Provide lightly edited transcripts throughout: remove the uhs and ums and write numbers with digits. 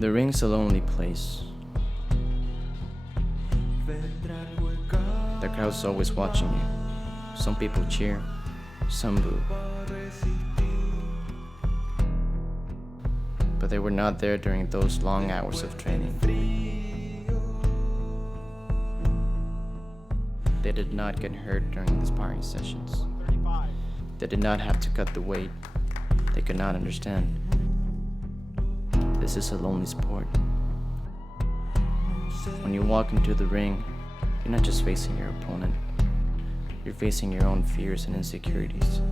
The ring's a lonely place. The crowd's always watching you. Some people cheer, some boo. But they were not there during those long hours of training. They did not get hurt during the sparring sessions. They did not have to cut the weight. They could not understand. This is a lonely sport. When you walk into the ring, you're not just facing your opponent. You're facing your own fears and insecurities.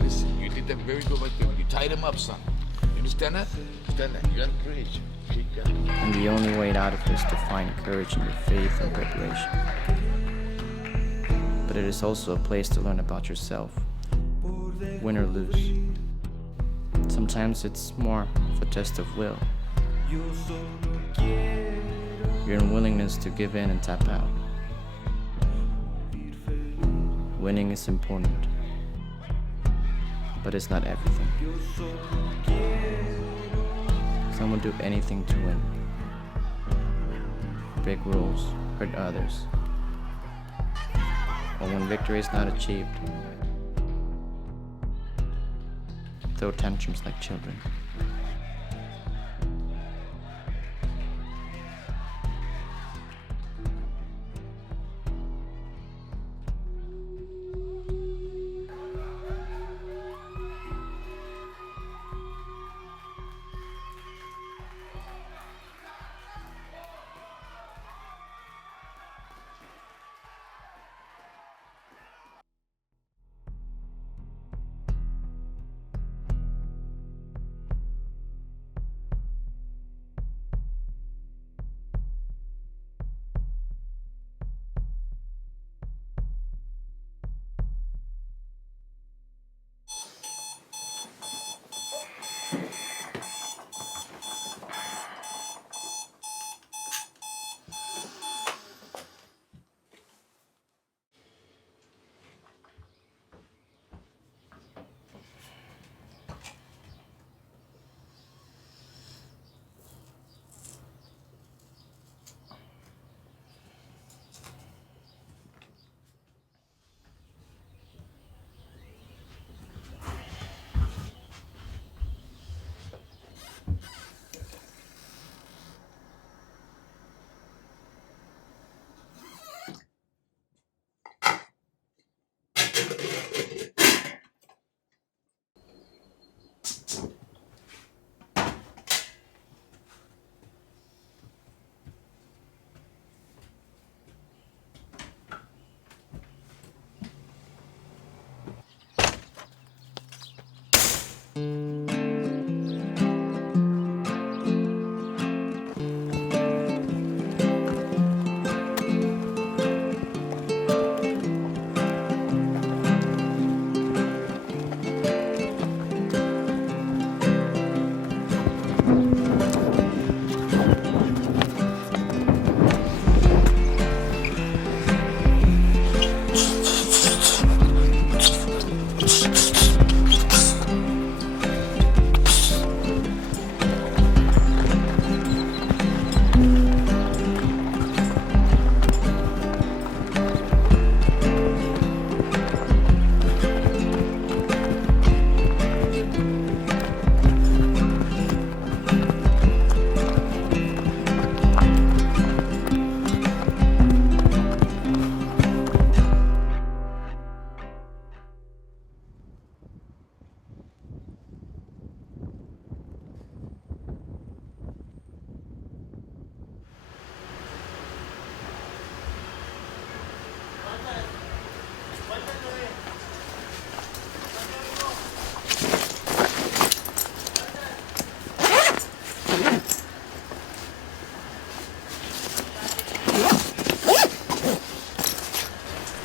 Listen, you did that very good right there. You tied him up, son. You understand that? Understand that? You got courage. And the only way out of it is to find courage in your faith and preparation. But it is also a place to learn about yourself, win or lose. Sometimes it's more of a test of will. Your unwillingness to give in and tap out. Winning is important, but it's not everything. Some will do anything to win. Break rules, hurt others. But when victory is not achieved, throw tantrums like children.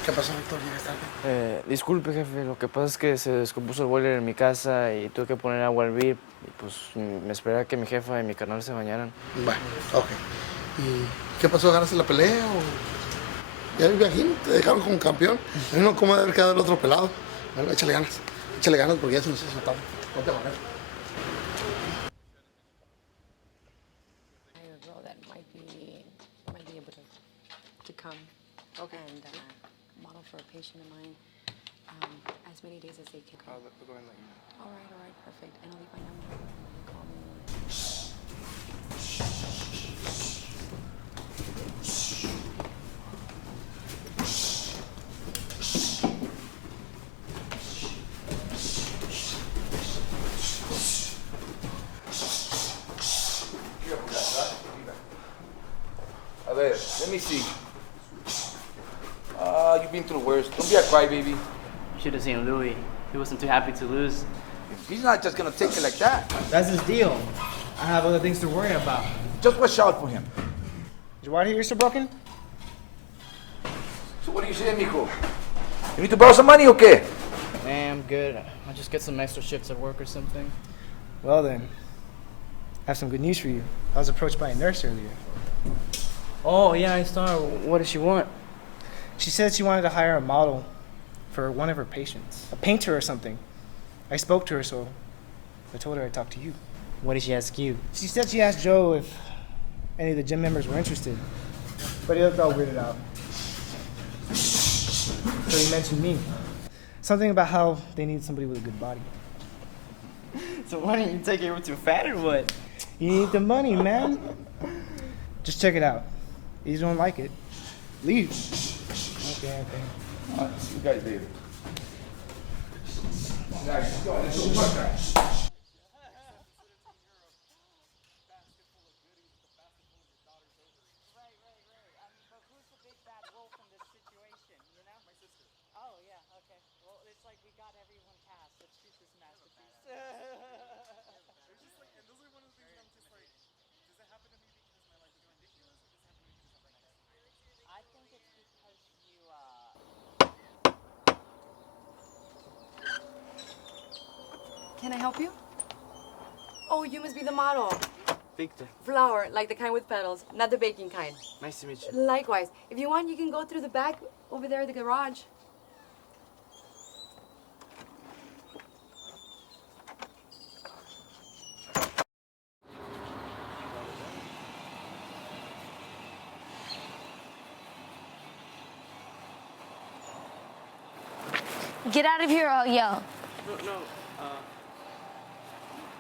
¿Qué pasó, Víctor? ¿Llegas tarde? Disculpe, jefe, lo que pasa es que se descompuso el boiler en mi casa y tuve que poner agua al hervir. Y pues me esperé a que mi jefa y mi carnal se bañaran. Bueno, ok. ¿Y qué pasó? ¿Ganaste la pelea o...? Ya me imagino, te dejaron como campeón. No, ¿cómo debe haber quedado el otro pelado? Bueno, échale ganas porque ya se nos hizo tarde. Ponte a bajar. might be able to come and model for a patient of mine as many days as they can. I'll go and let you know. All right, perfect. And I'll leave my number. You call me. A ver, let me see. You've been through worse. Don't be a crybaby. Should have seen Louis. He wasn't too happy to lose. He's not just gonna take it like that. That's his deal. I have other things to worry about. Just watch out for him. Is your water heater still broken? So what do you say, mijo? You need to borrow some money, okay? Nah, I'm good. I'll just get some extra shifts at work or something. Well then, I have some good news for you. I was approached by a nurse earlier. Oh, yeah, I saw her. What does she want? She said she wanted to hire a model for one of her patients. A painter or something. I spoke to her, so I told her I'd talk to you. What did she ask you? She said she asked Joe if any of the gym members were interested, but he looked all weirded out. So he mentioned me. Something about how they need somebody with a good body. So why don't you take her too fat or what? You need the money, man. Just check it out. If you don't like it, leave. Okay. See you guys later. Guys, let's go. Let's go work, guys. Can I help you? Oh, you must be the model. Victor, Flower, like the kind with petals, not the baking kind. nice to meet you. Likewise. If you want, you can go through the back over there at the garage. Get out of here or I'll yell. No,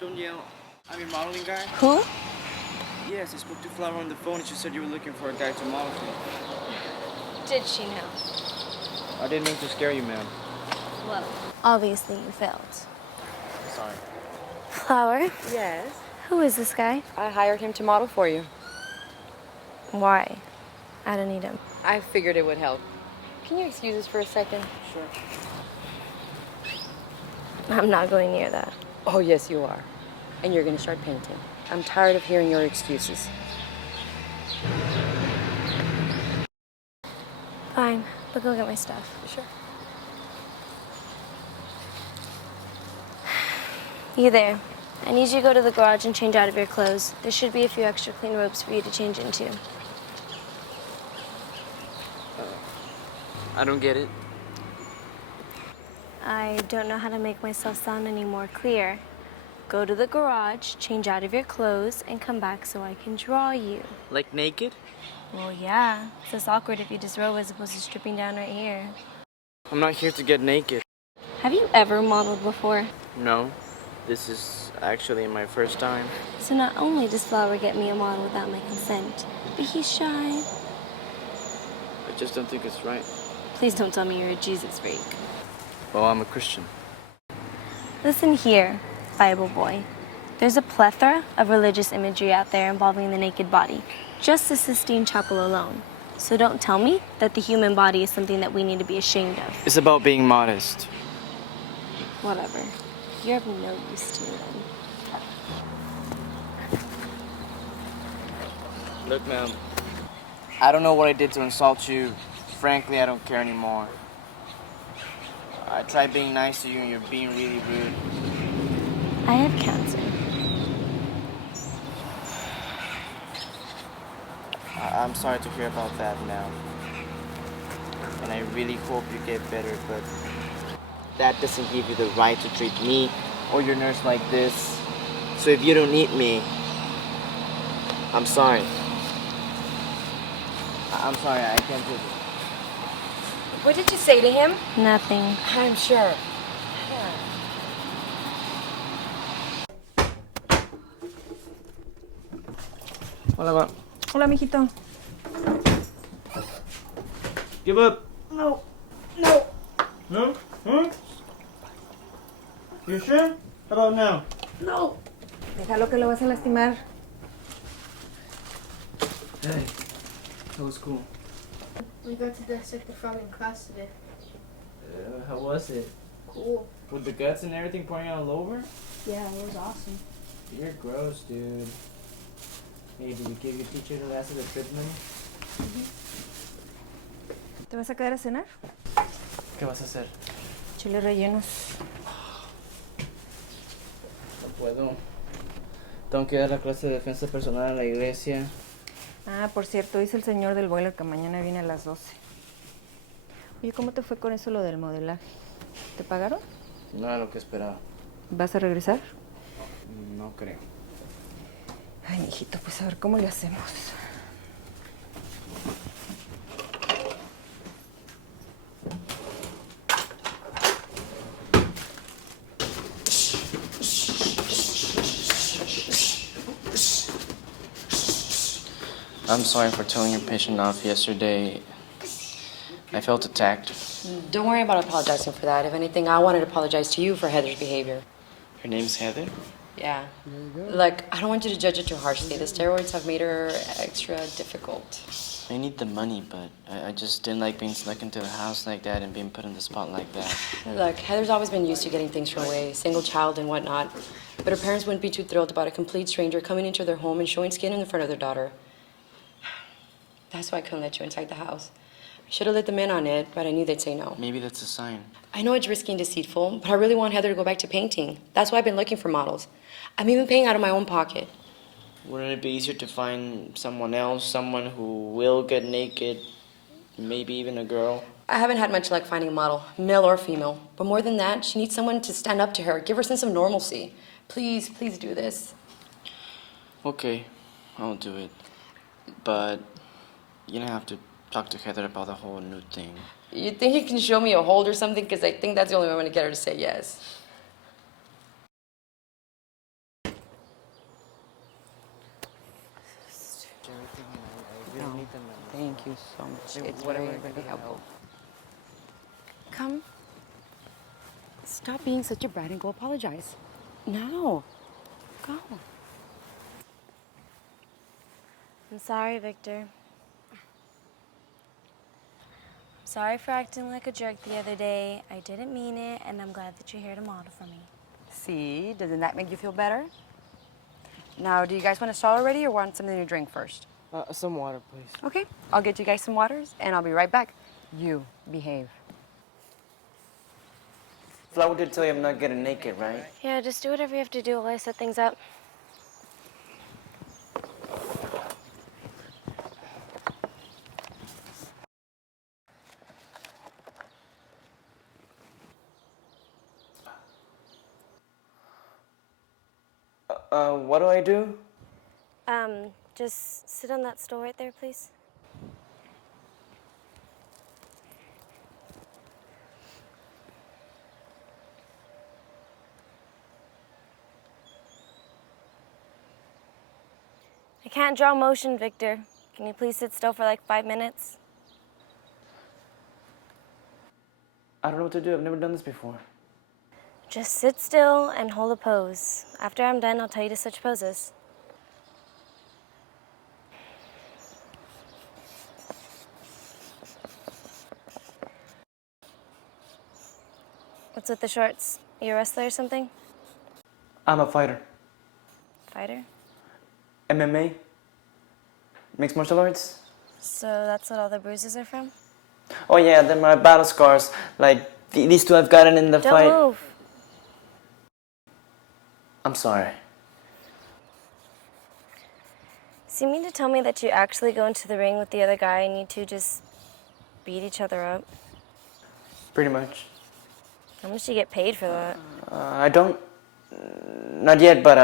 don't yell. I'm your modeling guy. Who? Yes, I spoke to Flower on the phone and she said you were looking for a guy to model for. Did she know? I didn't mean to scare you, ma'am. Well, obviously you failed. Sorry. Flower, Yes. who is this guy? I hired him to model for you. Why? I don't need him. I figured it would help. Can you excuse us for a second? Sure. I'm not going near that. Oh, yes, you are. And you're going to start painting. I'm tired of hearing your excuses. Fine, but go get my stuff. Sure. You there. I need you to go to the garage and change out of your clothes. There should be a few extra clean robes for you to change into. I don't get it. I don't know how to make myself sound any more clear. Go to the garage, change out of your clothes, and come back so I can draw you. Like naked? Well, yeah. It's just awkward if you disrobe as opposed to stripping down right here. I'm not here to get naked. Have you ever modeled before? No. This is actually my first time. So not only does Flower get me a model without my consent, but he's shy. I just don't think it's right. Please don't tell me you're a Jesus freak. Well, I'm a Christian. Listen here, Bible boy. There's a plethora of religious imagery out there involving the naked body, just the Sistine Chapel alone. So don't tell me that the human body is something that we need to be ashamed of. It's about being modest. Whatever. You're of no use to me then. Look, ma'am. I don't know what I did to insult you. Frankly, I don't care anymore. I tried being nice to you and you're being really rude. I have cancer. I'm sorry to hear about that, ma'am. And I really hope you get better, but that doesn't give you the right to treat me or your nurse like this. So if you don't need me, I'm sorry. I'm sorry, I can't do this. What did you say to him? Nothing. I'm sure. Hola, ma. Hola, mijito. Give up. No. No. No? Huh? You sure? How about now? No. Déjalo que lo vas a lastimar. Hey. That was cool. We got to dissect the frog in class today. How was it? Cool. With the guts and everything pouring out all over? Yeah, it was awesome. You're gross, dude. Hey, did you give your teacher the last of the trip money? ¿Te vas a quedar a cenar? ¿Qué vas a hacer? Chiles rellenos. No puedo. Tengo que dar la clase de defensa personal a la iglesia. Ah, por cierto, dice el señor del boiler que mañana viene a las 12. Oye, ¿cómo te fue con eso lo del modelaje? ¿Te pagaron? No era lo que esperaba. ¿Vas a regresar? No creo. Ay, mijito, pues a ver cómo le hacemos. I'm sorry for telling your patient off yesterday. I felt attacked. Don't worry about apologizing for that. If anything, I wanted to apologize to you for Heather's behavior. Her name's Heather? Yeah. Look, I don't want you to judge it too harshly. The steroids have made her extra difficult. I need the money, but I just didn't like being snuck into the house like that and being put in the spot like that. Look, Heather's always been used to getting things her way, single child and whatnot. But her parents wouldn't be too thrilled about a complete stranger coming into their home and showing skin in the front of their daughter. That's why I couldn't let you inside the house. I should have let them in on it, but I knew they'd say no. Maybe that's a sign. I know it's risky and deceitful, but I really want Heather to go back to painting. That's why I've been looking for models. I'm even paying out of my own pocket. Wouldn't it be easier to find someone else, someone who will get naked, maybe even a girl? I haven't had much luck finding a model, male or female. But more than that, she needs someone to stand up to her, give her a sense of normalcy. Please, please do this. Okay, I'll do it. But you're gonna have to talk to Heather about the whole nude thing. You think you can show me a hold or something? Because I think that's the only way I'm going to get her to say yes. Thank you so much. It's very, very helpful. Come. Stop being such a brat and go apologize. Now. Go. I'm sorry, Victor. Sorry for acting like a jerk the other day. I didn't mean it, and I'm glad that you're here to model for me. See, doesn't that make you feel better? Now, do you guys want to start already or want something to drink first? Some water, please. Okay, I'll get you guys some waters, and I'll be right back. You behave. Flower did tell you I'm not getting naked, right? Yeah, just do whatever you have to do while I set things up. What do I do? Just sit on that stool right there, please. I can't draw motion, Victor. Can you please sit still for like 5 minutes? I don't know what to do. I've never done this before. Just sit still and hold a pose. After I'm done, I'll tell you to switch poses. What's with the shorts? You a wrestler or something? I'm a fighter. Fighter? MMA? Mixed martial arts? So that's what all the bruises are from? Oh yeah, they're my battle scars. Like, these two I've gotten in the fight. Don't move. I'm sorry. So you mean to tell me that you actually go into the ring with the other guy and you two just beat each other up? Pretty much. How much do you get paid for that? I don't... Not yet, but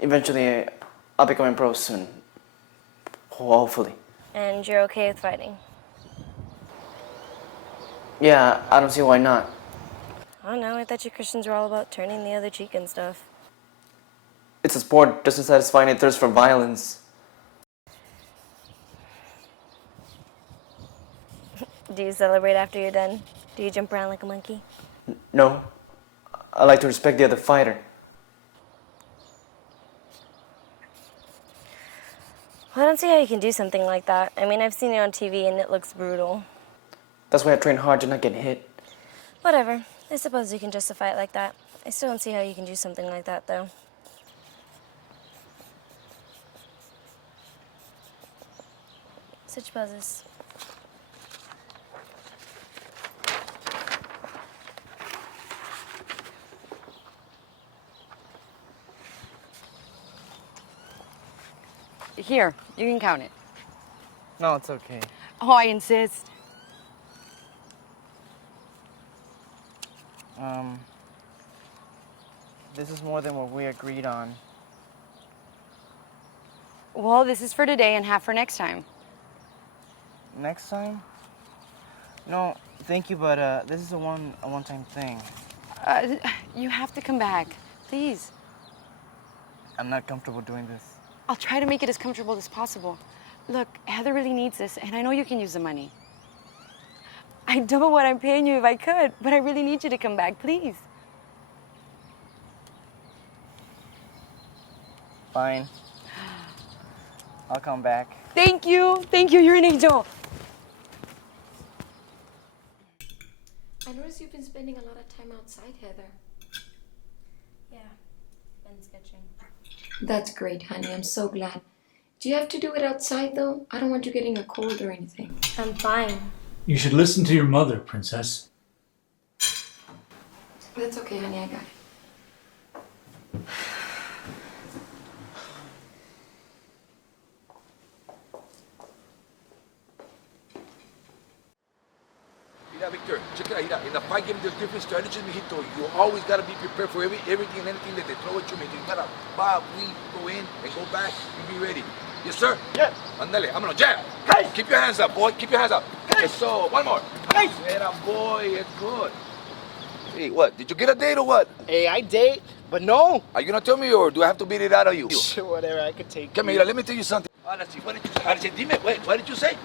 eventually I'll be going pro soon. Hopefully. And you're okay with fighting? Yeah, I don't see why not. I don't know, I thought you Christians were all about turning the other cheek and stuff. It's a sport, doesn't satisfy any thirst for violence. Do you celebrate after you're done? Do you jump around like a monkey? No, I like to respect the other fighter. Well, I don't see how you can do something like that. I mean, I've seen it on TV and it looks brutal. That's why I train hard to not get hit. Whatever. I suppose you can justify it like that. I still don't see how you can do something like that, though. Switch poses. Here, you can count it. No, it's okay. Oh, I insist. This is more than what we agreed on. Well, this is for today and half for next time. Next time? No, thank you, but this is a one-time thing. You have to come back, please. I'm not comfortable doing this. I'll try to make it as comfortable as possible. Look, Heather really needs this, and I know you can use the money. I'd double what I'm paying you if I could, but I really need you to come back, please. Fine. I'll come back. Thank you, you're an angel. I noticed you've been spending a lot of time outside, Heather. Yeah, been sketching. That's great, honey. I'm so glad. Do you have to do it outside, though? I don't want you getting a cold or anything. I'm fine. You should listen to your mother, Princess. That's okay, honey. I got it. Mira, Victor, check it out. In the fight game, there's different strategies, mijito. You always gotta be prepared for everything and anything that they throw at you, mijito. You gotta bob, weave, go in, and go back, and be ready. Yes, sir? Yes. Andale, I'm gonna jab. Hey. Keep your hands up, boy. Keep your hands up. Hey. So, one more. Hey. Boy, it's good. Hey, what? Did you get a date or what? Hey, I date, but no. Are you gonna tell me or do I have to beat it out of you? Whatever, I could take Come here, let me tell you something. What did you say? Wait, what did you say?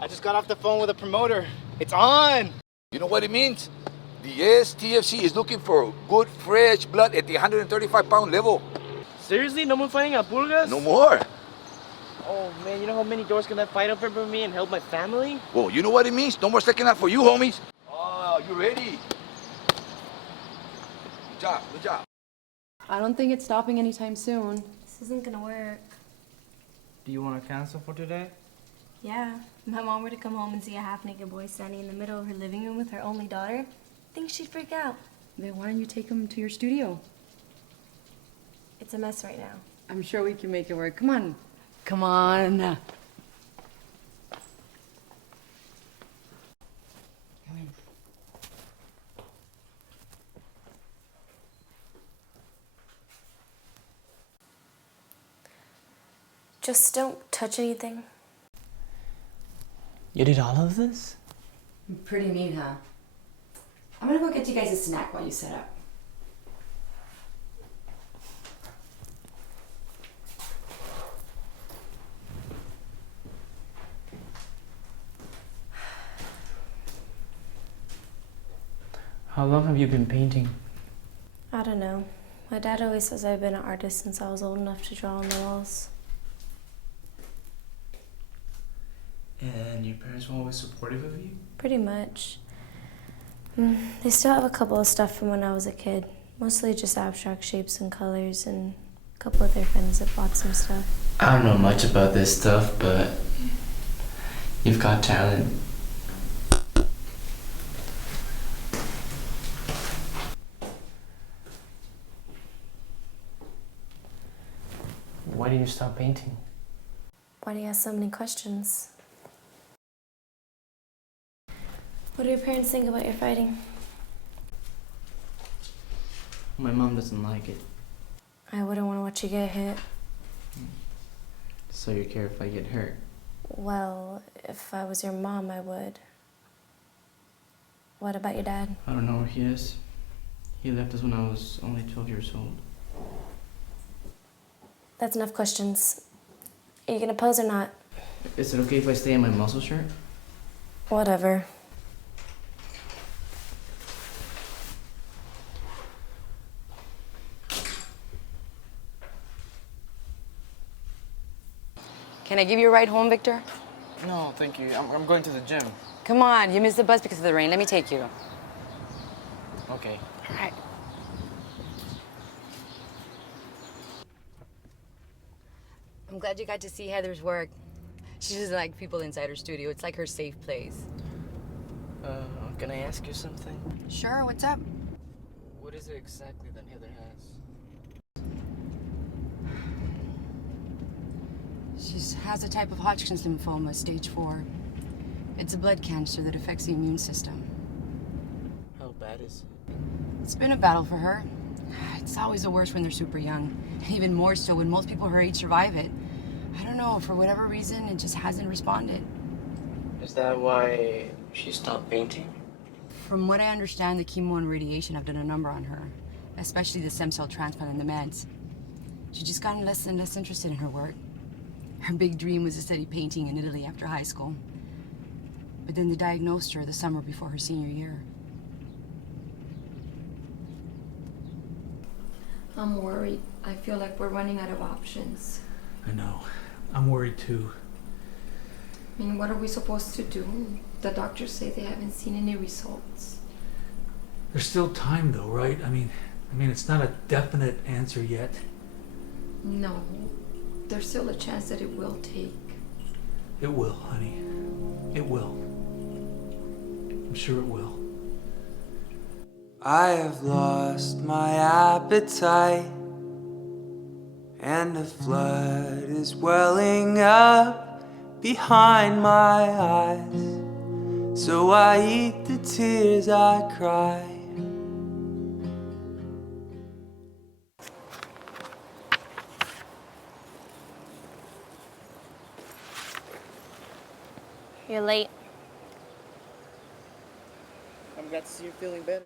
I just got off the phone with a promoter. It's on. You know what it means? The STFC is looking for good, fresh blood at the 135-pound level. Seriously? No more fighting at Pulgas? No more. Oh, man, you know how many doors can that fight open for me and help my family? Well, you know what it means? No more sticking out for you, homies. Oh, you ready? Good job, good job. I don't think it's stopping anytime soon. This isn't gonna work. Do you want to cancel for today? Yeah, if my mom were to come home and see a half-naked boy standing in the middle of her living room with her only daughter, I think she'd freak out. Then why don't you take him to your studio? It's a mess right now. I'm sure we can make it work. Come on. Come on. Come in. Just don't touch anything. You did all of this? Pretty neat, huh? I'm gonna go get you guys a snack while you set up. How long have you been painting? I don't know. My dad always says I've been an artist since I was old enough to draw on the walls. And your parents were always supportive of you? Pretty much. They still have a couple of stuff from when I was a kid. Mostly just abstract shapes and colors, and a couple of their friends that bought some stuff. I don't know much about this stuff, but you've got talent. Why did you stop painting? Why do you ask so many questions? What do your parents think about your fighting? My mom doesn't like it. I wouldn't want to watch you get hit. So you care if I get hurt? Well, if I was your mom, I would. What about your dad? I don't know where he is. He left us when I was only 12 years old. That's enough questions. Are you gonna pose or not? Is it okay if I stay in my muscle shirt? Whatever. Can I give you a ride home, Victor? No, thank you. I'm going to the gym. Come on, you missed the bus because of the rain. Let me take you. Okay. All right. I'm glad you got to see Heather's work. She doesn't like people inside her studio. It's like her safe place. Can I ask you something? Sure, what's up? What is it exactly that Heather has? She has a type of Hodgkin's lymphoma, stage 4. It's a blood cancer that affects the immune system. How bad is it? It's been a battle for her. It's always the worst when they're super young. And even more so when most people her age survive it. I don't know, for whatever reason, it just hasn't responded. Is that why she stopped painting? From what I understand, the chemo and radiation have done a number on her, especially the stem cell transplant and the meds. She's just gotten less and less interested in her work. Her big dream was to study painting in Italy after high school. But then they diagnosed her the summer before her senior year. I'm worried. I feel like we're running out of options. I know. I'm worried too. I mean, what are we supposed to do? The doctors say they haven't seen any results. There's still time though, right? I mean, it's not a definite answer yet. No, there's still a chance that it will take. It will, honey. It will. I'm sure it will. I have lost my appetite, and the flood is welling up behind my eyes. So I eat the tears I cry. You're late. I'm glad to see you feeling better.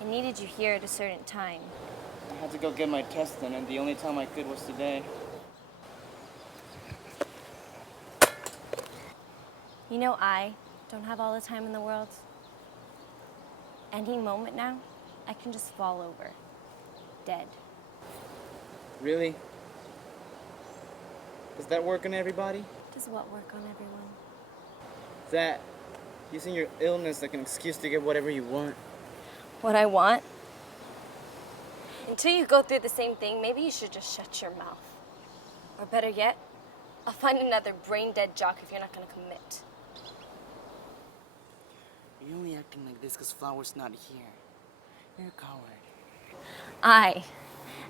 I needed you here at a certain time. I had to go get my test done, and the only time I could was today. You know, I don't have all the time in the world. Any moment now, I can just fall over. Dead. Really? Does that work on everybody? Does what work on everyone? That using your illness like an excuse to get whatever you want. What I want? Until you go through the same thing, maybe you should just shut your mouth. Or better yet, I'll find another brain-dead jock if you're not gonna commit. You're only acting like this because Flower's not here. You're a coward. I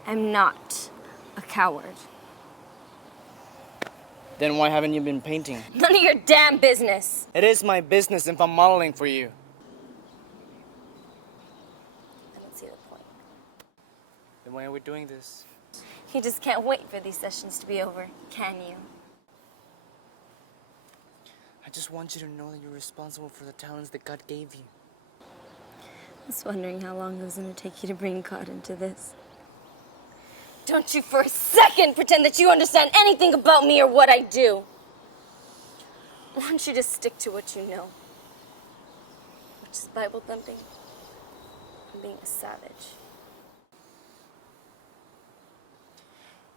am not a coward. Then why haven't you been painting? None of your damn business. It is my business if I'm modeling for you. I don't see the point. Then why are we doing this? You just can't wait for these sessions to be over, can you? I just want you to know that you're responsible for the talents that God gave you. I was wondering how long it was going to take you to bring God into this. Don't you for a second pretend that you understand anything about me or what I do. Why don't you just stick to what you know? Which is Bible thumping and being a savage.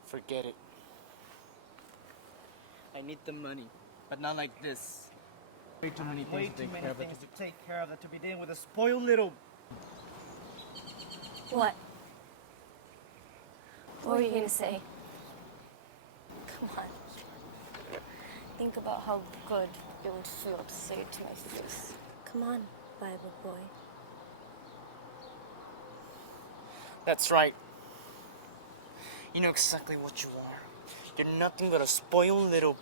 Forget it. I need the money, but not like this. Way too many things to take care of that to be dealing with a spoiled little... What? What were you going to say? Come on. Think about how good it would feel to say it to my face. Come on, Bible boy. That's right. You know exactly what you are. You're nothing but a spoiled little...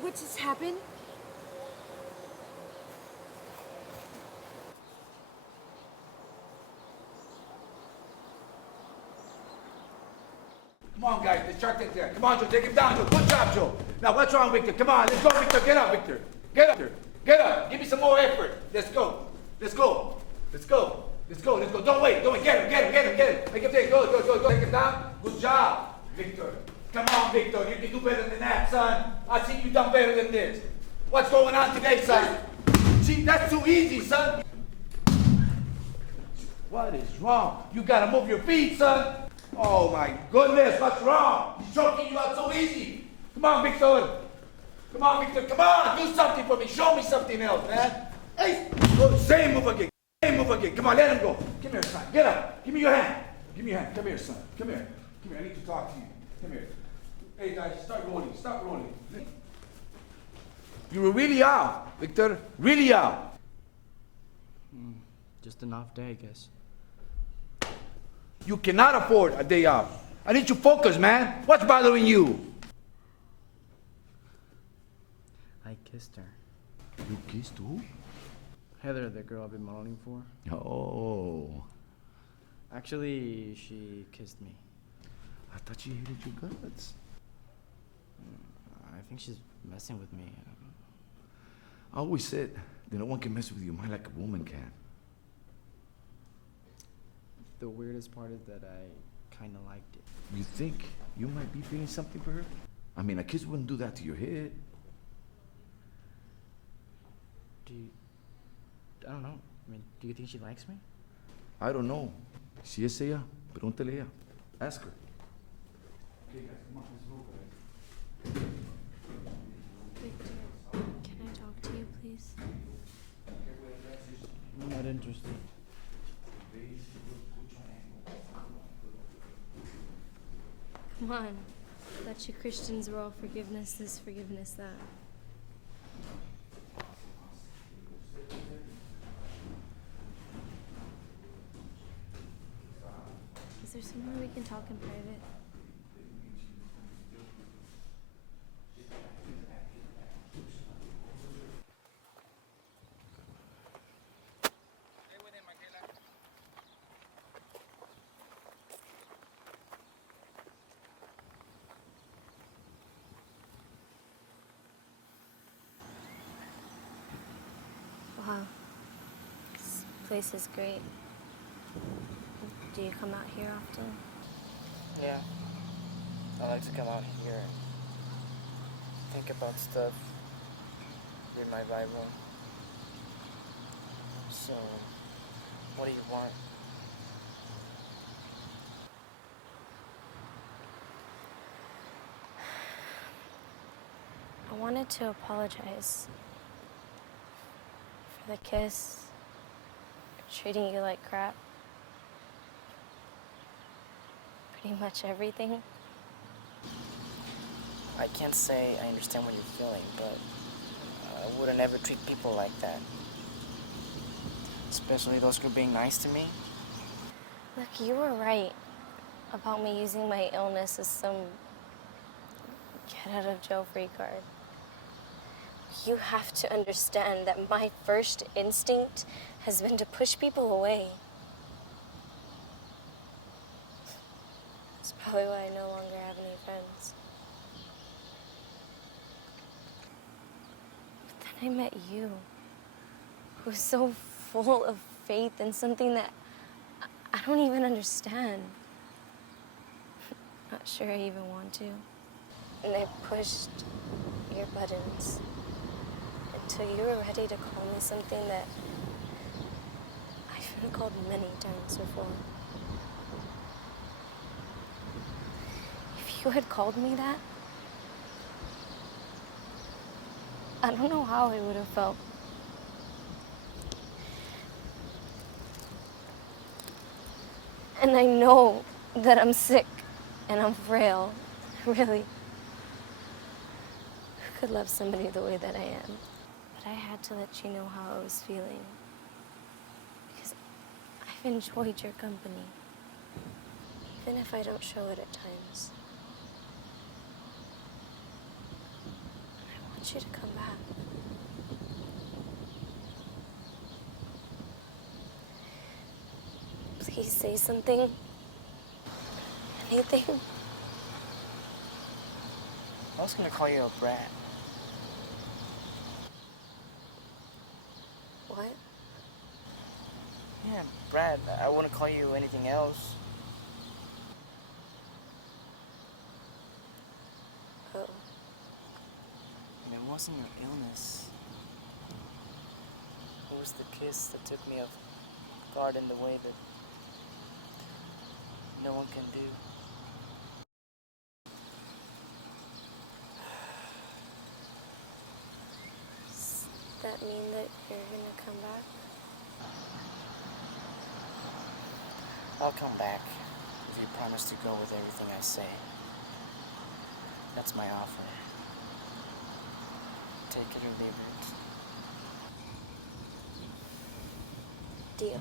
What just happened? Come on, guys, let's try to take that. Come on, Joe, take him down, Joe. Good job, Joe. Now, what's wrong, Victor? Come on, let's go, Victor. Get up, Victor. Get up, Victor. Get up. Give me some more effort. Let's go. Let's go. Let's go. Let's go. Let's go. Don't wait. Don't wait. Get him. Get him. Get him. Get him. Make him take. Go. Go. Go. Go. Take him down. Good job, Victor. Come on, Victor. You can do better than that, son. I see you done better than this. What's going on today, son? See, that's too easy, son. What is wrong? You gotta move your feet, son. Oh my goodness, what's wrong? He's choking you out so easy. Come on, Victor. Come on, Victor. Come on, do something for me. Show me something else, man. Hey, oh, same move again. Same move again. Come on, let him go. Come here, son. Get up. Give me your hand. Give me your hand. Come here, son. Come here. Come here. I need to talk to you. Come here. Hey, guys, start rolling. Stop rolling. You were really out, Victor. Really out. Just an off day, I guess. You cannot afford a day off. I need you focus, man. What's bothering you? I kissed her. You kissed who? Heather, the girl I've been modeling for. Oh. Actually, she kissed me. I thought she hated your guts. I think she's messing with me. I always said that no one can mess with your mind like a woman can. The weirdest part is that I kind of liked it. You think you might be feeling something for her? I mean, a kiss wouldn't do that to your head. I don't know. I mean, do you think she likes me? I don't know. Si es ella, pregúntale ella. Ask her. Okay, guys, come on, let's go, guys. Victor, can I talk to you, please? I'm not interested. Come on. Thought you Christians were all forgiveness this, forgiveness that. Is there somewhere we can talk in private? Wow. This place is great. Do you come out here often? Yeah. I like to come out here and think about stuff, read my Bible. So, what do you want? I wanted to apologize for the kiss, for treating you like crap. Pretty much everything. I can't say I understand what you're feeling, but I wouldn't ever treat people like that. Especially those who are being nice to me. Look, you were right about me using my illness as some get-out-of-jail-free card. You have to understand that my first instinct has been to push people away. That's probably why I no longer have any friends. But then I met you, who was so full of faith in something that I don't even understand. Not sure I even want to. And I pushed your buttons until you were ready to call me something that I've been called many times before. If you had called me that, I don't know how I would have felt. And I know that I'm sick and I'm frail, really. Who could love somebody the way that I am? But I had to let you know how I was feeling. Because I've enjoyed your company, even if I don't show it at times. I want you to come back. Please say something. Anything. I was gonna call you a brat. What? Yeah, Brad. I wouldn't call you anything else. Oh. And it wasn't your illness. It was the kiss that took me off guard in the way that no one can do. Does that mean that you're gonna come back? I'll come back if you promise to go with everything I say. That's my offer. Take it or leave it. Deal.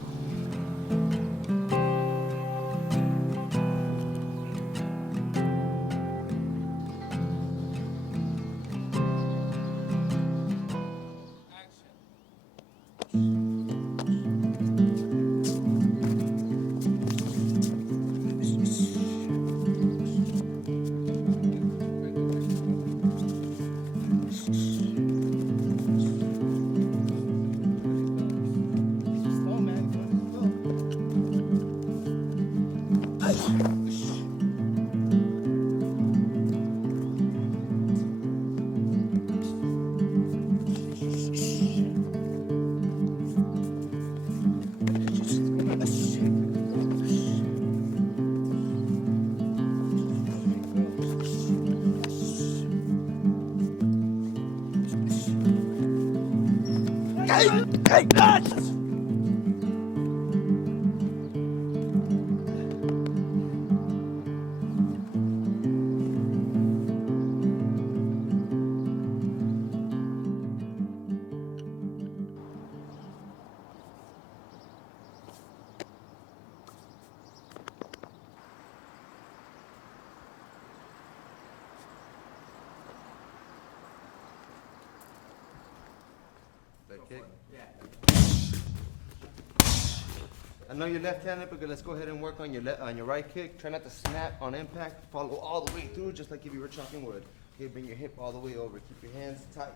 I know you're left-handed, but let's go ahead and work on your right kick. Try not to snap on impact. Follow all the way through, just like if you were chopping wood. Okay, bring your hip all the way over. Keep your hands tight.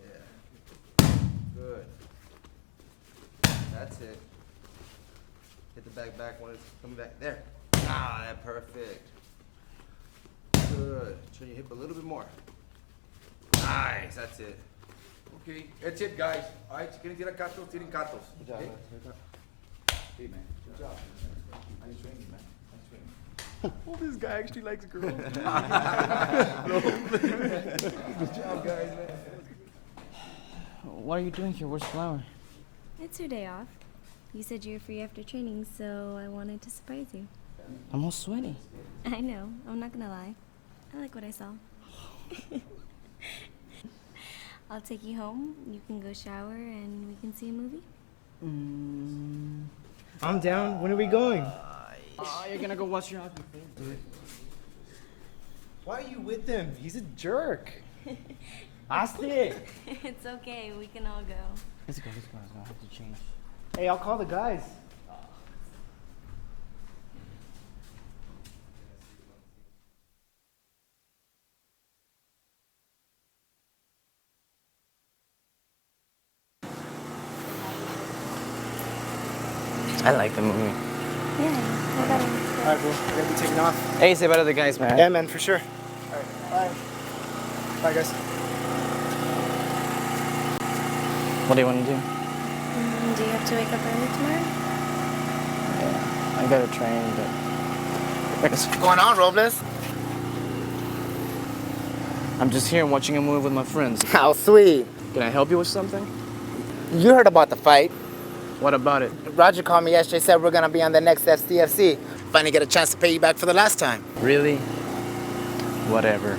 Yeah. Good. That's it. Hit the back when it's coming back. There. Ah, that's perfect. Good. Turn your hip a little bit more. Nice. That's it. Okay, that's it, guys. All right, si quieren tirar catos, tiren catos. Good job, Okay? man. Hey, man. Good job. Nice training, man. Nice training. Oh, this guy actually likes girls. Good job, guys, man. What are you doing here? Where's Flower? It's your day off. You said you were free after training, so I wanted to surprise you. I'm all sweaty. I know. I'm not gonna lie. I like what I saw. I'll take you home. You can go shower and we can see a movie. I'm down. When are we going? You're gonna go watch your hockey film. Why are you with him? He's a jerk. Asti. It's okay. We can all go. Let's go. I have to change. Hey, I'll call the guys. I like the movie. Yeah, I got it. All right, bro. We're gonna be taking off. Hey, say bye to the guys, man. Yeah, man, for sure. All right, bye. Bye, guys. What do you want to do? Do you have to wake up early tomorrow? Yeah, I gotta train, but What's going on, Robles? I'm just here watching a movie with my friends. How sweet. Can I help you with something? You heard about the fight. What about it? Roger called me yesterday, said we're gonna be on the next FCFC. Finally get a chance to pay you back for the last time. Really? Whatever.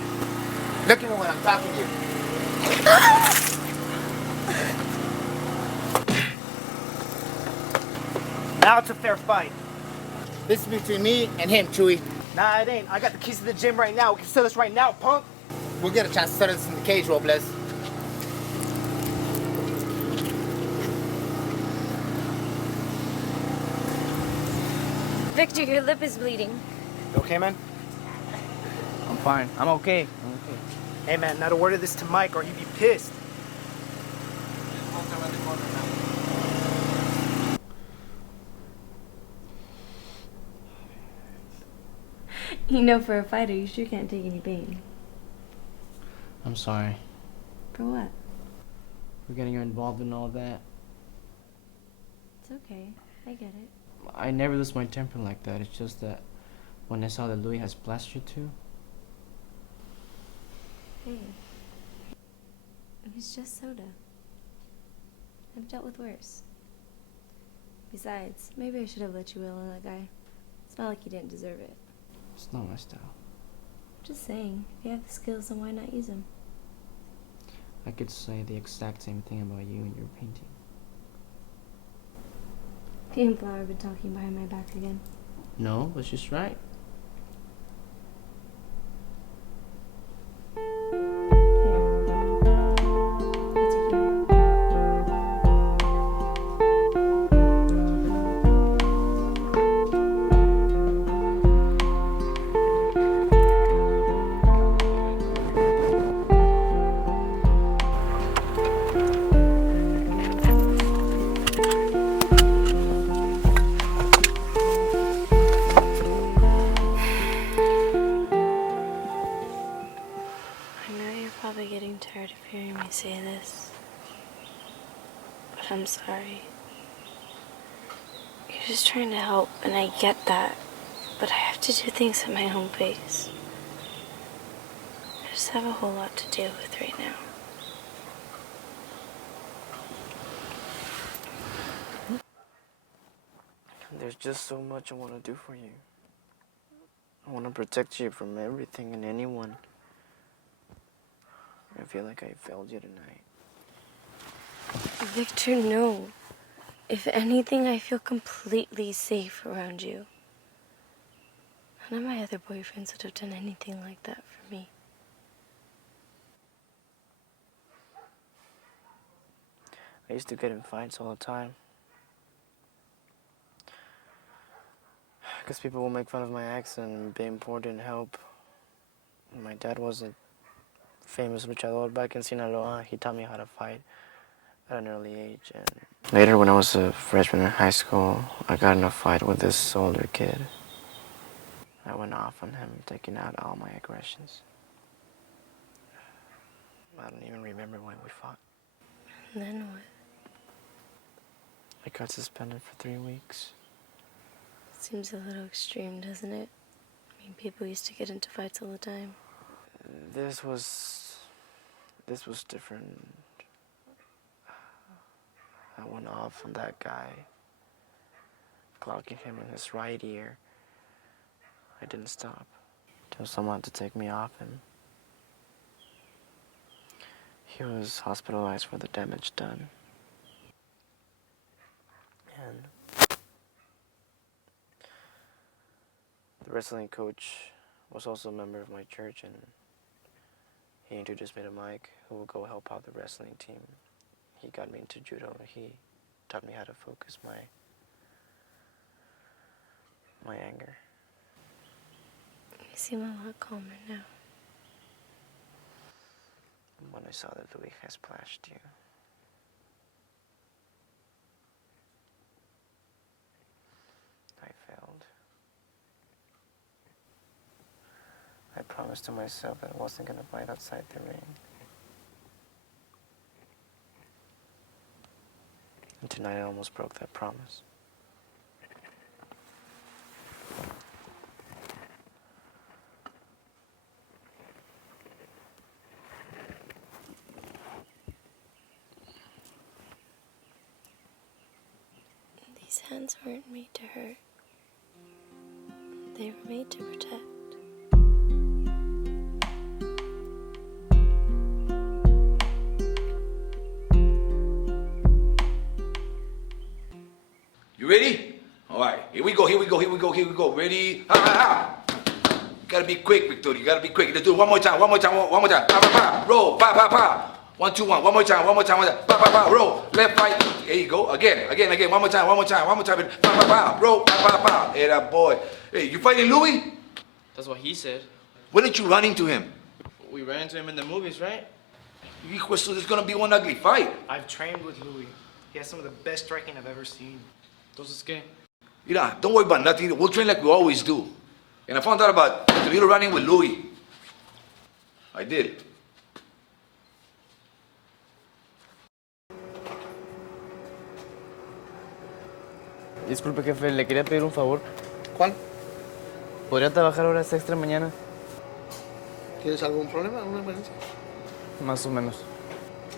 Look at me when I'm talking to you. Now it's a fair fight. This is between me and him, Chewy. Nah, it ain't. I got the keys to the gym right now. We can settle this right now, punk. We'll get a chance to settle this in the cage, Robles. Victor, your lip is bleeding. You okay, man? I'm fine. I'm okay. Hey man, not a word of this to Mike or he'd be pissed. You know, for a fighter, you sure can't take any pain. I'm sorry For what? for getting you involved in all that. It's okay. I get it. I never lose my temper like that. It's just that when I saw that Louis has plastered too. Hey. It was just soda. I've dealt with worse. Besides, maybe I should have let you will on that guy. It's not like you didn't deserve it. It's not my style. Just saying, if you have the skills, then why not use them? I could say the exact same thing about you and your painting. He and Flower have been talking behind my back again. No, but she's right. Probably getting tired of hearing me say this, but I'm sorry. You're just trying to help, and I get that, but I have to do things at my own pace. I just have a whole lot to deal with right now. There's just so much I want to do for you. I want to protect you from everything and anyone. I feel like I failed you tonight. Victor, no. If anything, I feel completely safe around you. None of my other boyfriends would have done anything like that for me. I used to get in fights all the time. Because people will make fun of my accent and being poor didn't help. My dad was a famous luchador back in Sinaloa. He taught me how to fight at an early age. And later, when I was a freshman in high school, I got in a fight with this older kid. I went off on him, taking out all my aggressions. I don't even remember when we fought. And then what? I got suspended for 3 weeks. Seems a little extreme, doesn't it? I mean, people used to get into fights all the time. This was different. I went off on that guy, clocking him in his right ear. I didn't stop till someone had to take me off him. He was hospitalized for the damage done. And the wrestling coach was also a member of my church, and he introduced me to Mike, who will go help out the wrestling team. He got me into judo. He taught me how to focus my anger. You seem a lot calmer now. When I saw that Louis has splashed you, I failed. I promised to myself that I wasn't going to fight outside the ring. And tonight I almost broke that promise. These hands weren't made to hurt. They were made to protect. You ready? All right, here we go. Ready? Ha, ha, ha. You gotta be quick, Victor. You gotta be quick. Let's do it one more time. Pa, pa, pa. Roll, pa, pa, pa. 1, 2, 1. One more time. Pa, pa, pa. Roll. Left, right. There you go. Again. One more time. Pa, pa, pa. Roll, pa, pa, pa. Hey, that boy. Hey, you fighting Louis? That's what he said. When did you run into him? We ran into him in the movies, right? Hijo, so there's gonna be one ugly fight. I've trained with Louis. He has some of the best striking I've ever seen. Entonces, ¿qué? Mira, don't worry about nothing. We'll train like we always do. And I found out about the little running with Louis. I did. Disculpe, jefe, le quería pedir un favor. ¿Cuál? ¿Podría trabajar horas extra mañana? ¿Tienes algún problema, alguna emergencia? Más o menos.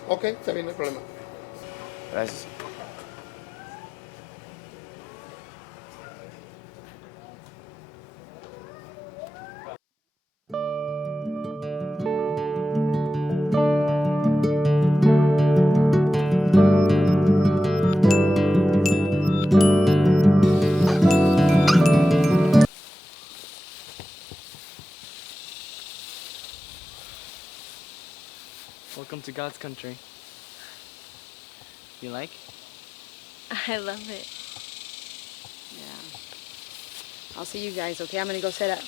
Ok, está bien, no hay problema. Gracias. Welcome to God's country. You like? I love it. Yeah. I'll see you guys, okay? I'm gonna go set up.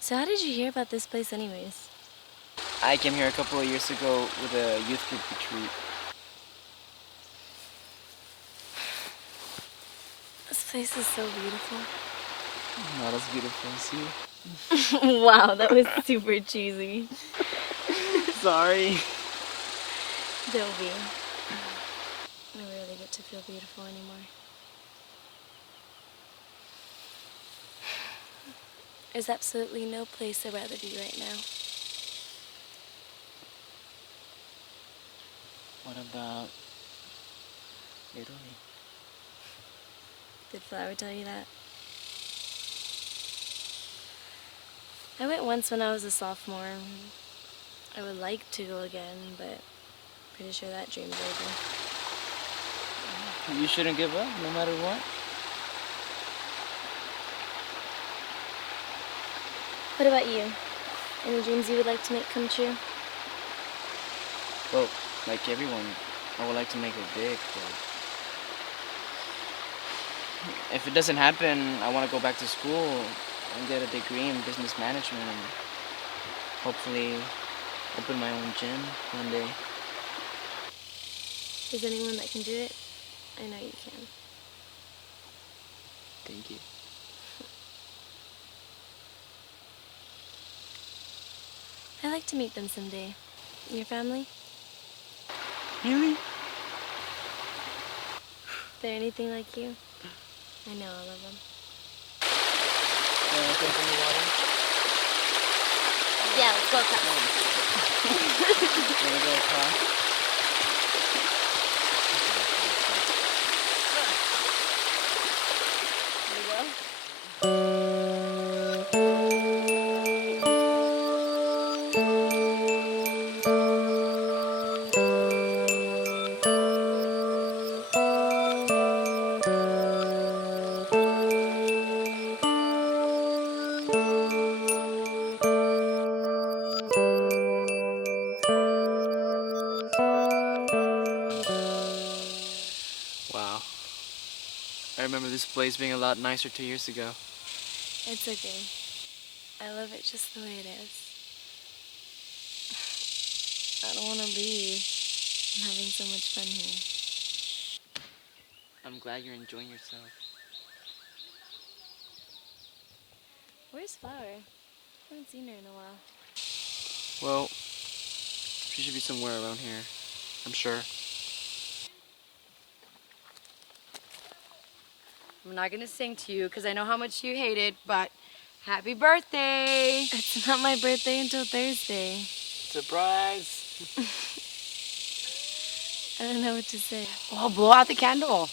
So how did you hear about this place anyways? I came here a couple of years ago with a youth group retreat. This place is so beautiful. Not as beautiful as you. Wow, that was super cheesy. Sorry. Don't be. I rarely get to feel beautiful anymore. There's absolutely no place I'd rather be right now. What about Italy? Did Flower tell you that? I went once when I was a sophomore. I would like to go again, but pretty sure that dream's over. You shouldn't give up, no matter what. What about you? Any dreams you would like to make come true? Well, like everyone, I would like to make it big, but if it doesn't happen, I want to go back to school and get a degree in business management and hopefully open my own gym one day. Is anyone that can do it? I know you can. Thank you. I'd like to meet them someday. Your family? Really? They're anything like you? I know all of them. Yeah, let's go across. Wanna go across? Wow. I remember this place being a lot nicer 2 years ago. It's okay. I love it just the way it is. I don't want to leave. I'm having so much fun here. I'm glad you're enjoying yourself. Where's Flower? I haven't seen her in a while. Well, she should be somewhere around here, I'm sure. I'm not gonna sing to you because I know how much you hate it, but happy birthday! It's not my birthday until Thursday. Surprise! I don't know what to say. Well, blow out the candle.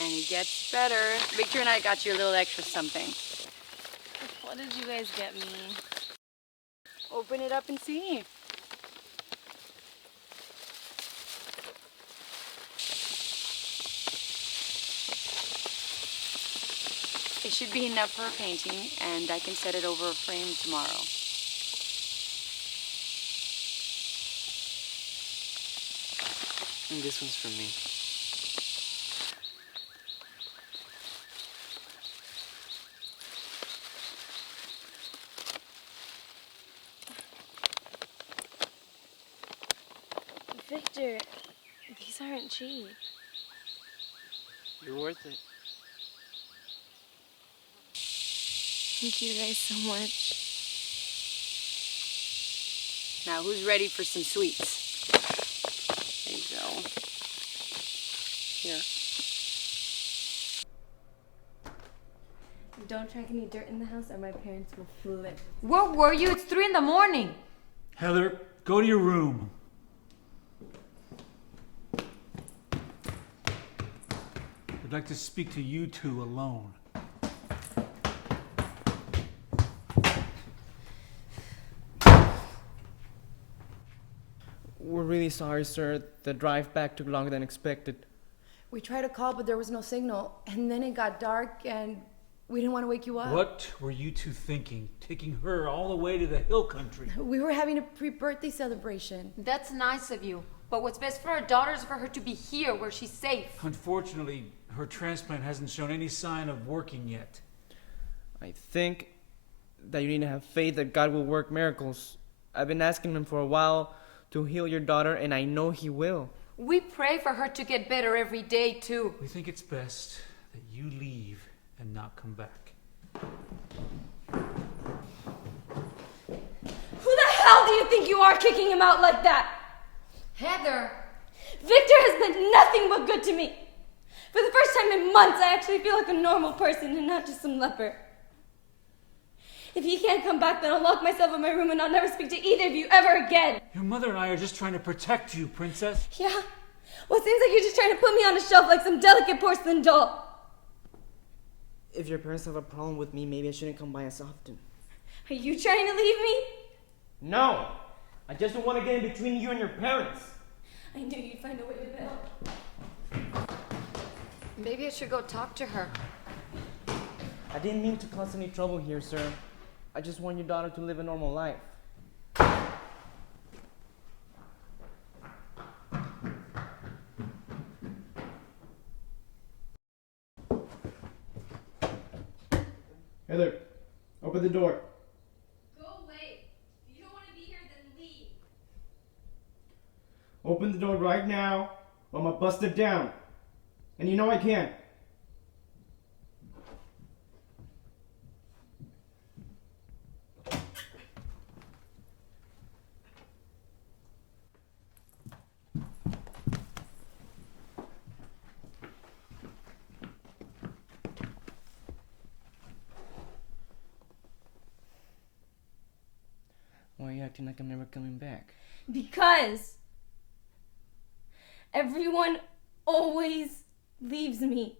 And it gets better. Victor and I got you a little extra something. What? What did you guys get me? Open it up and see. It should be enough for a painting, and I can set it over a frame tomorrow. And this one's for me. Victor, these aren't cheap. You're worth it. Thank you guys so much. Now, who's ready for some sweets? There you go. Here. Don't track any dirt in the house or my parents will flip. Where were you? It's 3 a.m. Heather, go to your room. I'd like to speak to you two alone. We're really sorry, sir. The drive back took longer than expected. We tried to call, but there was no signal. And then it got dark, and we didn't want to wake you up. What were you two thinking? Taking her all the way to the hill country? We were having a pre-birthday celebration. That's nice of you. But what's best for our daughter is for her to be here where she's safe. Unfortunately, her transplant hasn't shown any sign of working yet. I think that you need to have faith that God will work miracles. I've been asking him for a while to heal your daughter, and I know he will. We pray for her to get better every day, too. We think it's best that you leave and not come back. Who the hell do you think you are, kicking him out like that? Heather! Victor has been nothing but good to me. For the first time in months, I actually feel like a normal person and not just some leper. If he can't come back, then I'll lock myself in my room and I'll never speak to either of you ever again. Your mother and I are just trying to protect you, Princess. Yeah? Well, it seems like you're just trying to put me on a shelf like some delicate porcelain doll. If your parents have a problem with me, maybe I shouldn't come by as often. Are you trying to leave me? No! I just don't want to get in between you and your parents. I knew you'd find a way to bail. Maybe I should go talk to her. I didn't mean to cause any trouble here, sir. I just want your daughter to live a normal life. Heather, open the door. Go away. If you don't want to be here, then leave. Open the door right now, or I'm gonna bust it down. And you know I can. Why are you acting like I'm never coming back? Because everyone always leaves me.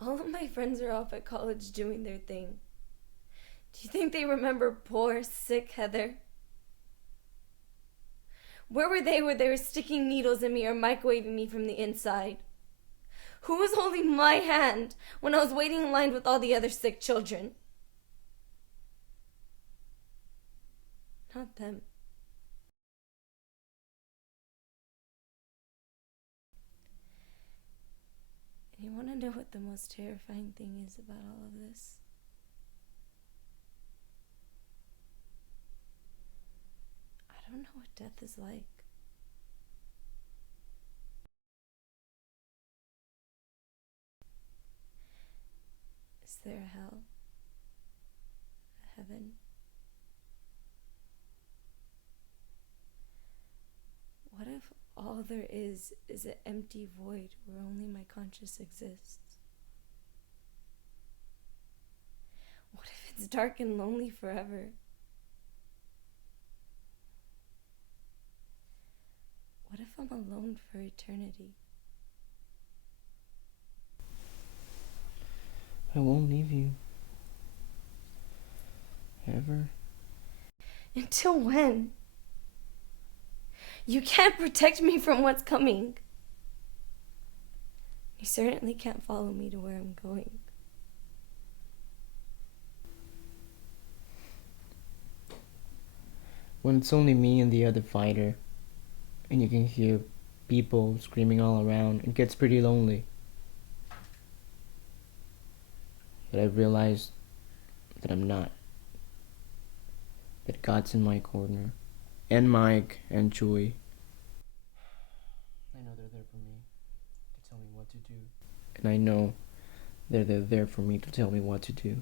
All of my friends are off at college doing their thing. Do you think they remember poor, sick Heather? Where were they were sticking needles in me or microwaving me from the inside? Who was holding my hand when I was waiting in line with all the other sick children? Not them. And you want to know what the most terrifying thing is about all of this? I don't know what death is like. Is there a hell? A heaven? What if all there is an empty void where only my conscience exists? What if it's dark and lonely forever? I'm alone for eternity? I won't leave you. Ever. Until when? You can't protect me from what's coming. You certainly can't follow me to where I'm going. When it's only me and the other fighter, and you can hear people screaming all around, it gets pretty lonely. But I realized that I'm not. That God's in my corner. And Mike and Joey. I know they're there for me to tell me what to do. And I know they're there for me to tell me what to do.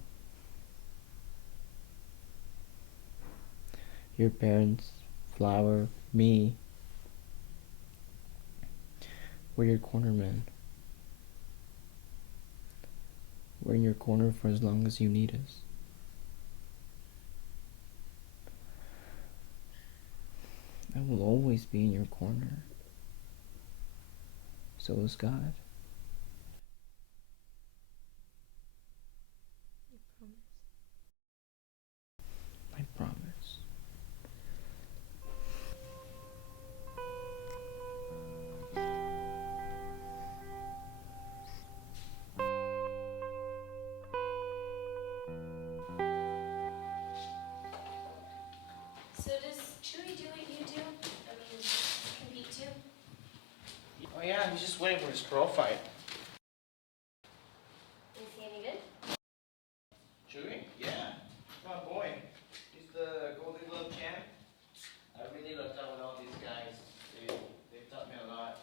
Your parents, Flower, me, we're your cornermen. We're in your corner for as long as you need us. I will always be in your corner. So is God. I promise. So does Chewie do what you do? I mean, compete too? Oh yeah, he's just waiting for his pro fight. Is he any good? Chewy? Yeah. My boy. He's the Golden Glove champ. I really lucked out with all these guys. They've taught me a lot.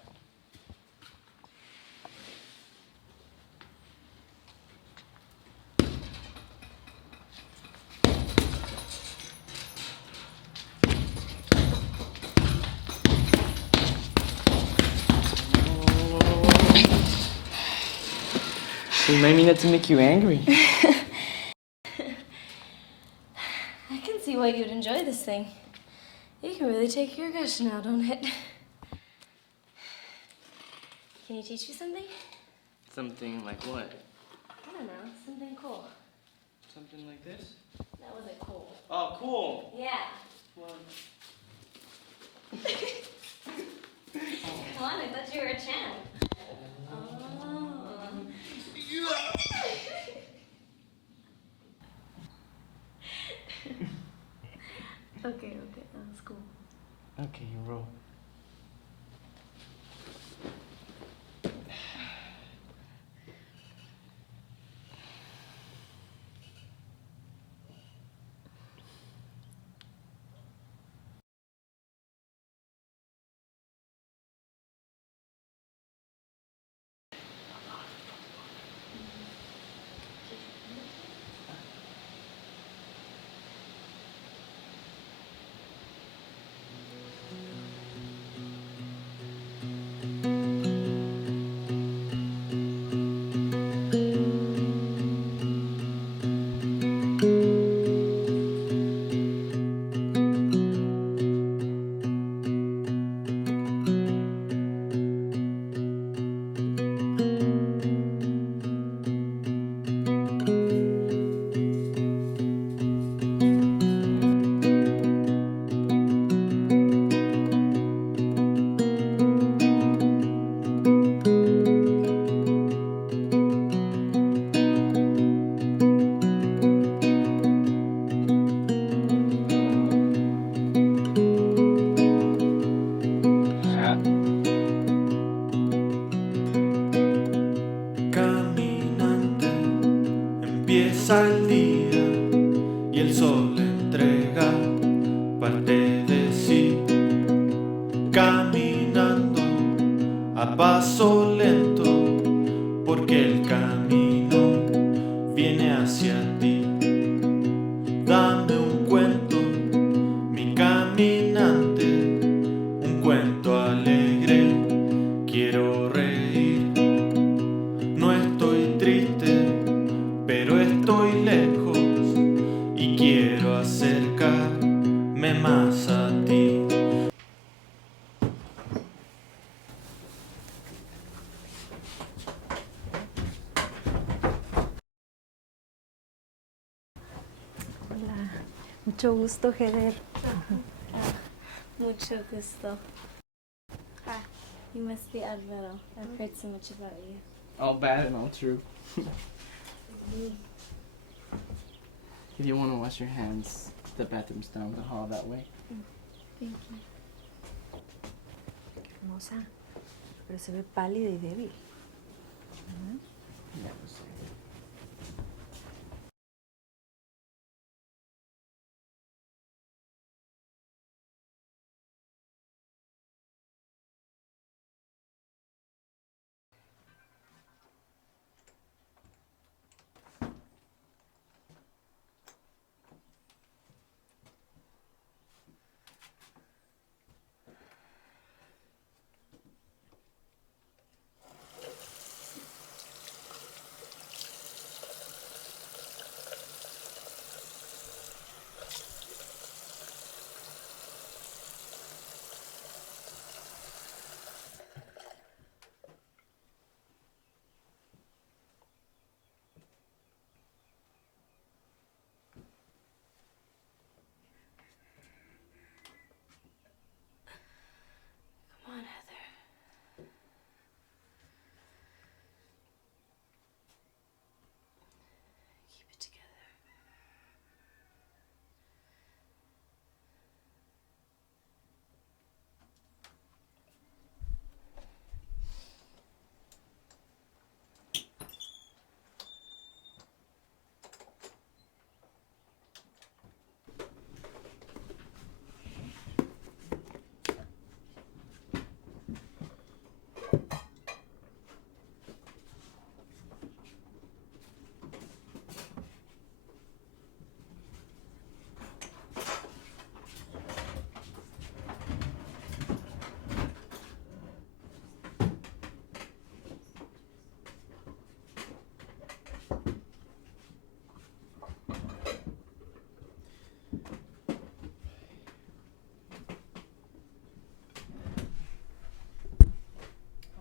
Remind me not to make you angry. I can see why you'd enjoy this thing. You can really take your aggression out on it. Can you teach me something? Something like what? I don't know, something cool. Something like this? That wasn't cool. Oh, cool. Yeah. Well, Come on, I thought you were a champ. Oh. Okay, that was cool. okay, you roll. Caminante, empieza el día y el sol entrega parte de sí. Caminando a paso lento, porque el camino viene hacia ti. Dame un cuento, mi caminante, un cuento alegre, quiero reír. No estoy triste, pero estoy lejos y quiero acercarme más a ti. Hola. Mucho gusto, Heather. Mucho gusto. Hi. You must be Alvaro. I've heard so much about you. All bad and all true. If you want to wash your hands, the bathroom's down the hall that way. Thank you. Hermosa. Pero se ve pálida y débil. Yeah, pues, Come on, Heather. Keep it together.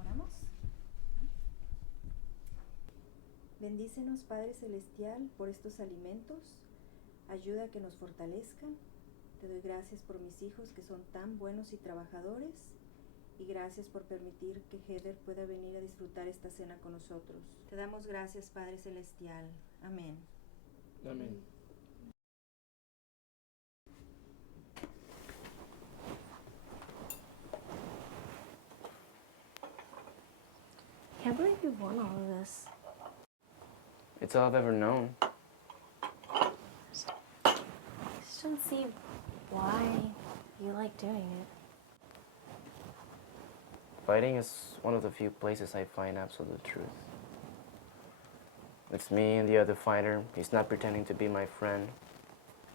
¿Oramos? Bendícenos, Padre Celestial, por estos alimentos. Ayuda a que nos fortalezcan. Te doy gracias por mis hijos que son tan buenos y trabajadores. Y gracias por permitir que Heather pueda venir a disfrutar esta cena con nosotros. Te damos gracias, Padre Celestial. Amén. Amén. Can't believe you won all of this. It's all I've ever known. I just don't see why you like doing it. Fighting is one of the few places I find absolute truth. It's me and the other fighter. He's not pretending to be my friend.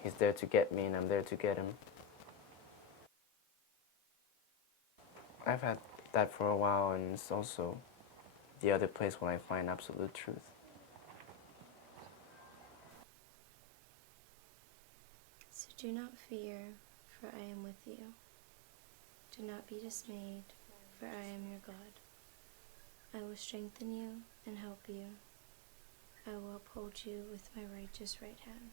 He's there to get me, and I'm there to get him. I've had that for a while, and it's also the other place where I find absolute truth. So do not fear, for I am with you. Do not be dismayed, for I am your God. I will strengthen you and help you. I will uphold you with my righteous right hand.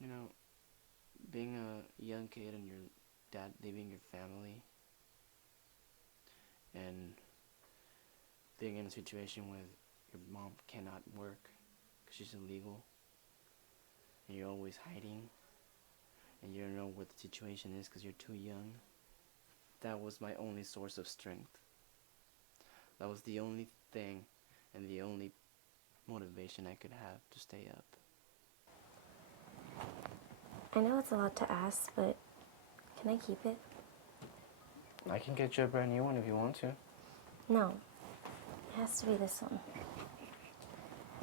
You know, being a young kid and your dad leaving your family and being in a situation where your mom cannot work because she's illegal and you're always hiding and you don't know what the situation is because you're too young, that was my only source of strength. That was the only thing and the only motivation I could have to stay up. I know it's a lot to ask, but can I keep it? I can get you a brand new one if you want to. No. It has to be this one.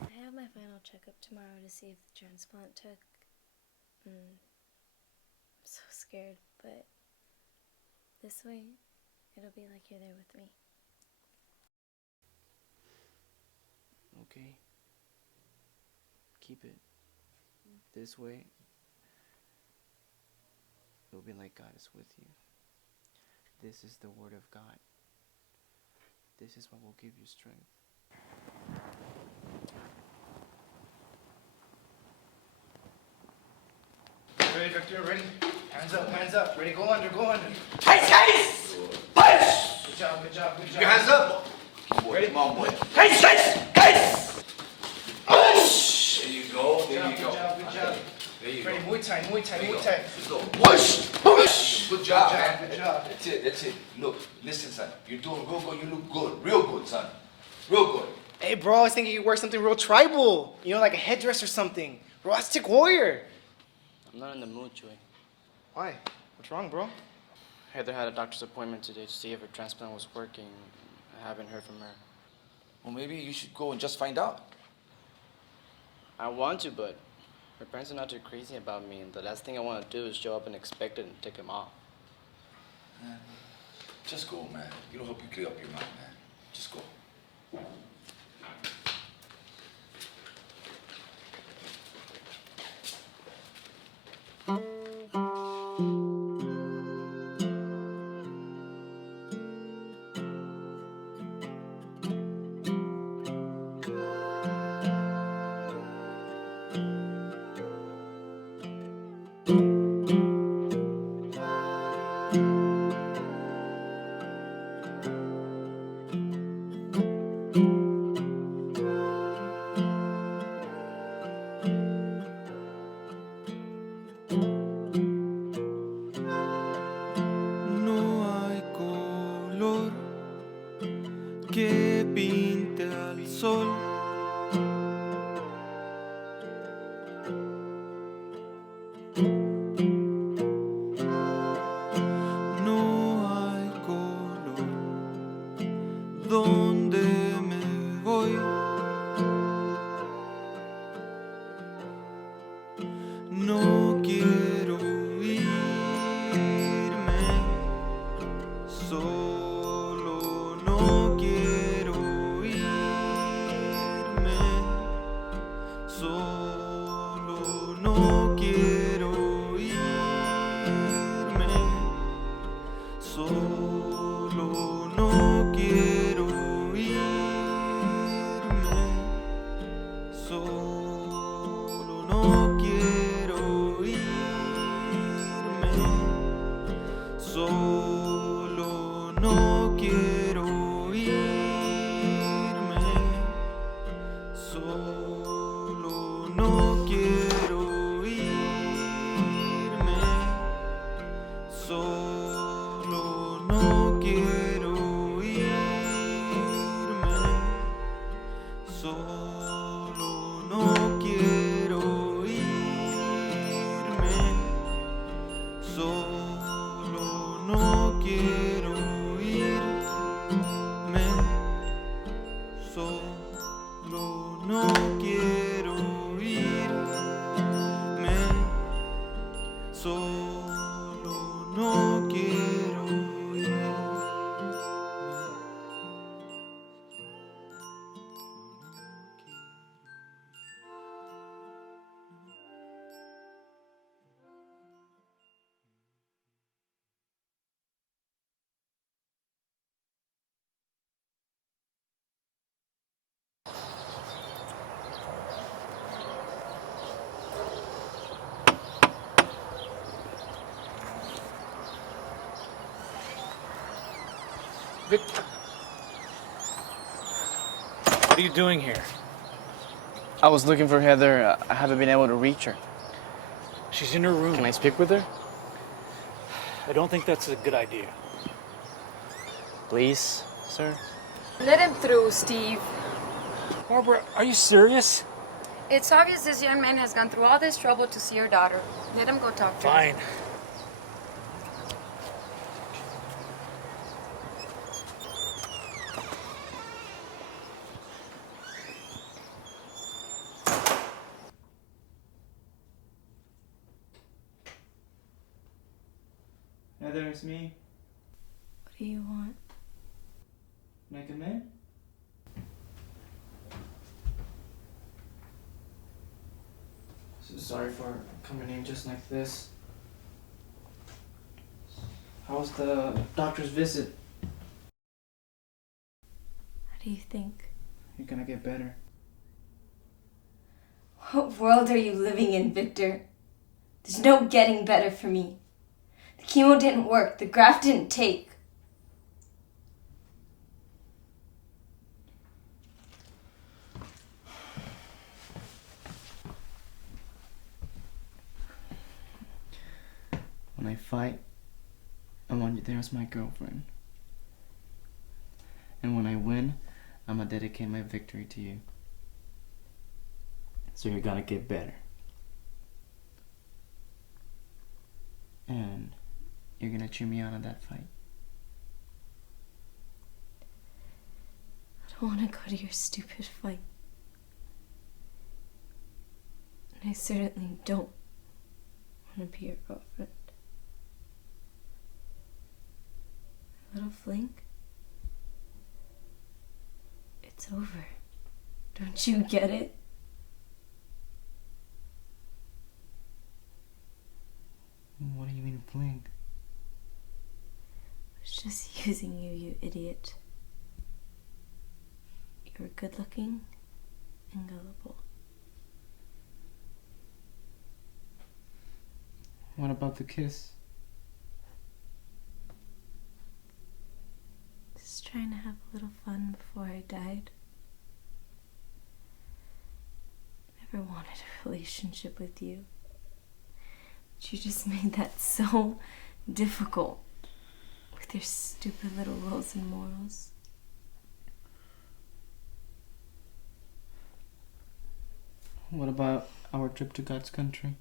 I have my final checkup tomorrow to see if the transplant took. I'm so scared, but this way, it'll be like you're there with me. Okay. Keep it. This way, it'll be like God is with you. This is the word of God. This is what will give you strength. Okay, Victor, ready? Hands up. Ready, go under. Case! Push! Good job. Keep your hands up. Boy, come on, boy. Case! Push! There you go. Good job. There you Ready, go. Muay Thai. Let's go. Push! Good job, man. Good job. That's it. Look, listen, son. You're doing real good. You look good. Real good, son. Real good. Hey, bro, I was thinking you could wear something real tribal. You know, like a headdress or something. Bro, Aztec warrior. I'm not in the mood, Joey. Why? What's wrong, bro? Heather had a doctor's appointment today to see if her transplant was working. I haven't heard from her. Well, maybe you should go and just find out. I want to, but her parents are not too crazy about me, and the last thing I want to do is show up unexpected and take them off. Just go, man. It'll help you clear up your mind, man. Just go. No hay color que pinte al sol. No hay color donde me voy. No quiero irme solo, no quiero irme solo, no quiero irme solo, no quiero irme solo, no quiero irme solo, no quiero irme solo, no quiero irme solo, no quiero irme solo, no quiero irme solo, no quiero irme solo, no quiero irme solo, no quiero irme. Victor. What are you doing here? I was looking for Heather. I haven't been able to reach her. She's in her room. Can I speak with her? I don't think that's a good idea. Please, sir? Let him through, Steve. Barbara, are you serious? It's obvious this young man has gone through all this trouble to see your daughter. Let him go talk to her. Fine. Heather, it's me. What do you want? Can I come in? So sorry for coming in just like this. How was the doctor's visit? How do you think? You're gonna get better. What world are you living in, Victor? There's no getting better for me. The chemo didn't work. The graft didn't take. When I fight, I want you there as my girlfriend. And when I win, I'm gonna dedicate my victory to you. So you're gonna get better. And you're gonna cheer me on in that fight. I don't want to go to your stupid fight. And I certainly don't want to be your girlfriend. Little fling? It's over. Don't you get it? What do you mean, fling? I was just using you, you idiot. You were good looking and gullible. What about the kiss? Just trying to have a little fun before I died. Never wanted a relationship with you. But you just made that so difficult with your stupid little rules and morals. What about our trip to God's country?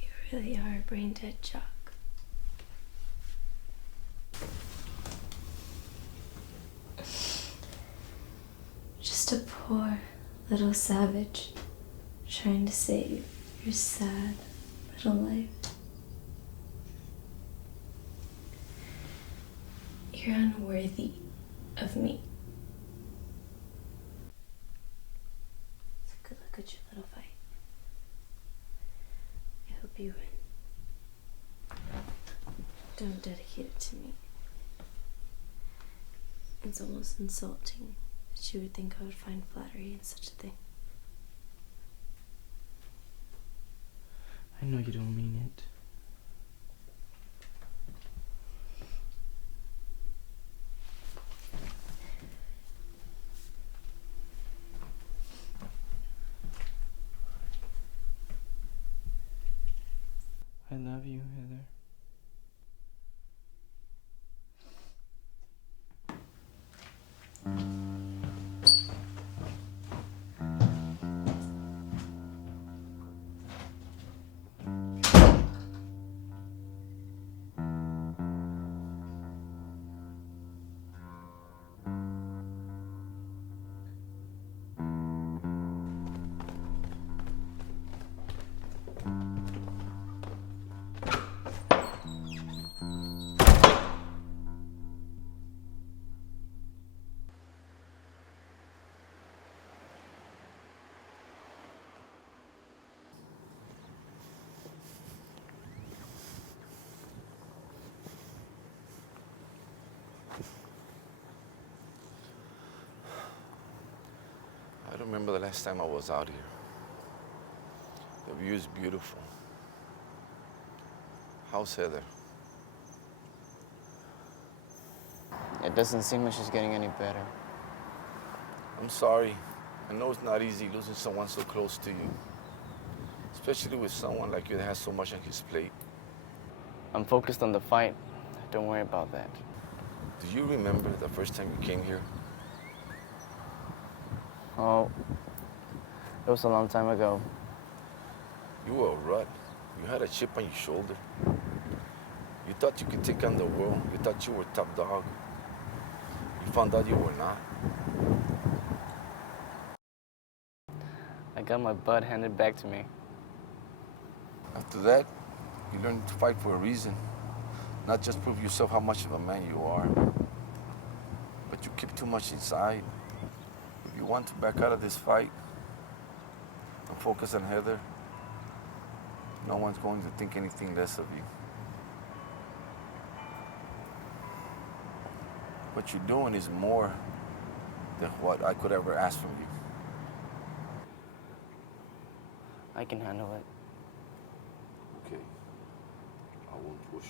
You really are a brain dead jock. Just a poor little savage trying to save your sad little life. You're unworthy of me. So good luck at your little fight. I hope you win. Don't dedicate it to me. It's almost insulting that you would think I would find flattery in such a thing. I know you don't mean it. I love you, Heather. I don't remember the last time I was out here. The view is beautiful. How's Heather? It doesn't seem like she's getting any better. I'm sorry. I know it's not easy losing someone so close to you. Especially with someone like you that has so much on his plate. I'm focused on the fight. Don't worry about that. Do you remember the first time you came here? Oh, it was a long time ago. You were a rut. You had a chip on your shoulder. You thought you could take on the world. You thought you were top dog. You found out you were not. I got my butt handed back to me. After that, you learned to fight for a reason. Not just prove yourself how much of a man you are. But you keep too much inside. If you want to back out of this fight and focus on Heather, no one's going to think anything less of you. What you're doing is more than what I could ever ask from you. I can handle it. Okay. I won't push.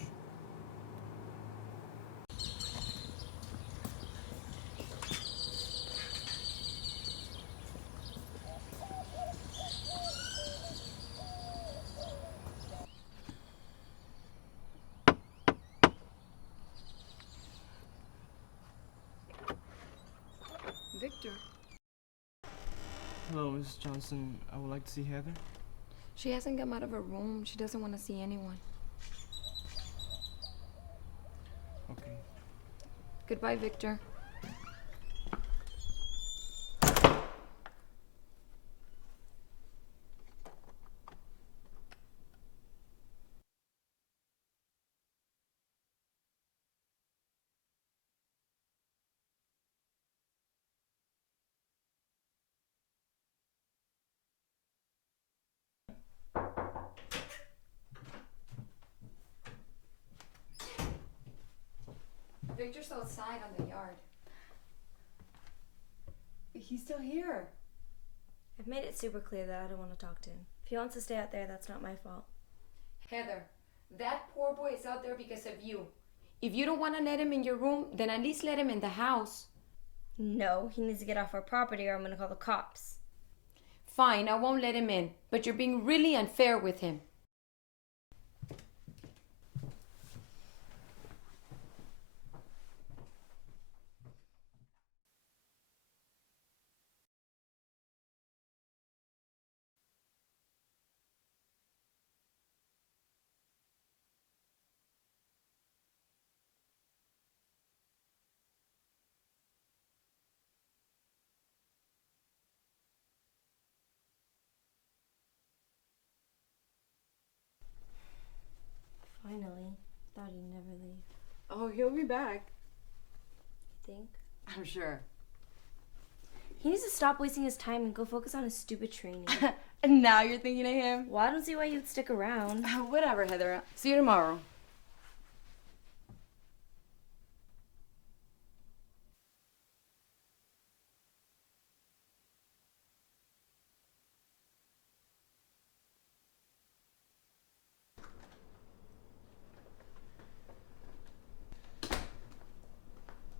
Victor. Hello, Mrs. Johnson. I would like to see Heather. She hasn't come out of her room. She doesn't want to see anyone. Okay. Goodbye, Victor. Victor's outside on the yard. He's still here. I've made it super clear that I don't want to talk to him. If he wants to stay out there, that's not my fault. Heather, that poor boy is out there because of you. If you don't want to let him in your room, then at least let him in the house. No, he needs to get off our property or I'm going to call the cops. Fine, I won't let him in, but you're being really unfair with him. Finally. Thought he'd never leave. Oh, he'll be back. Think? I'm sure. He needs to stop wasting his time and go focus on his stupid training. And now you're thinking of him? Well, I don't see why you'd stick around. Whatever, Heather. See you tomorrow.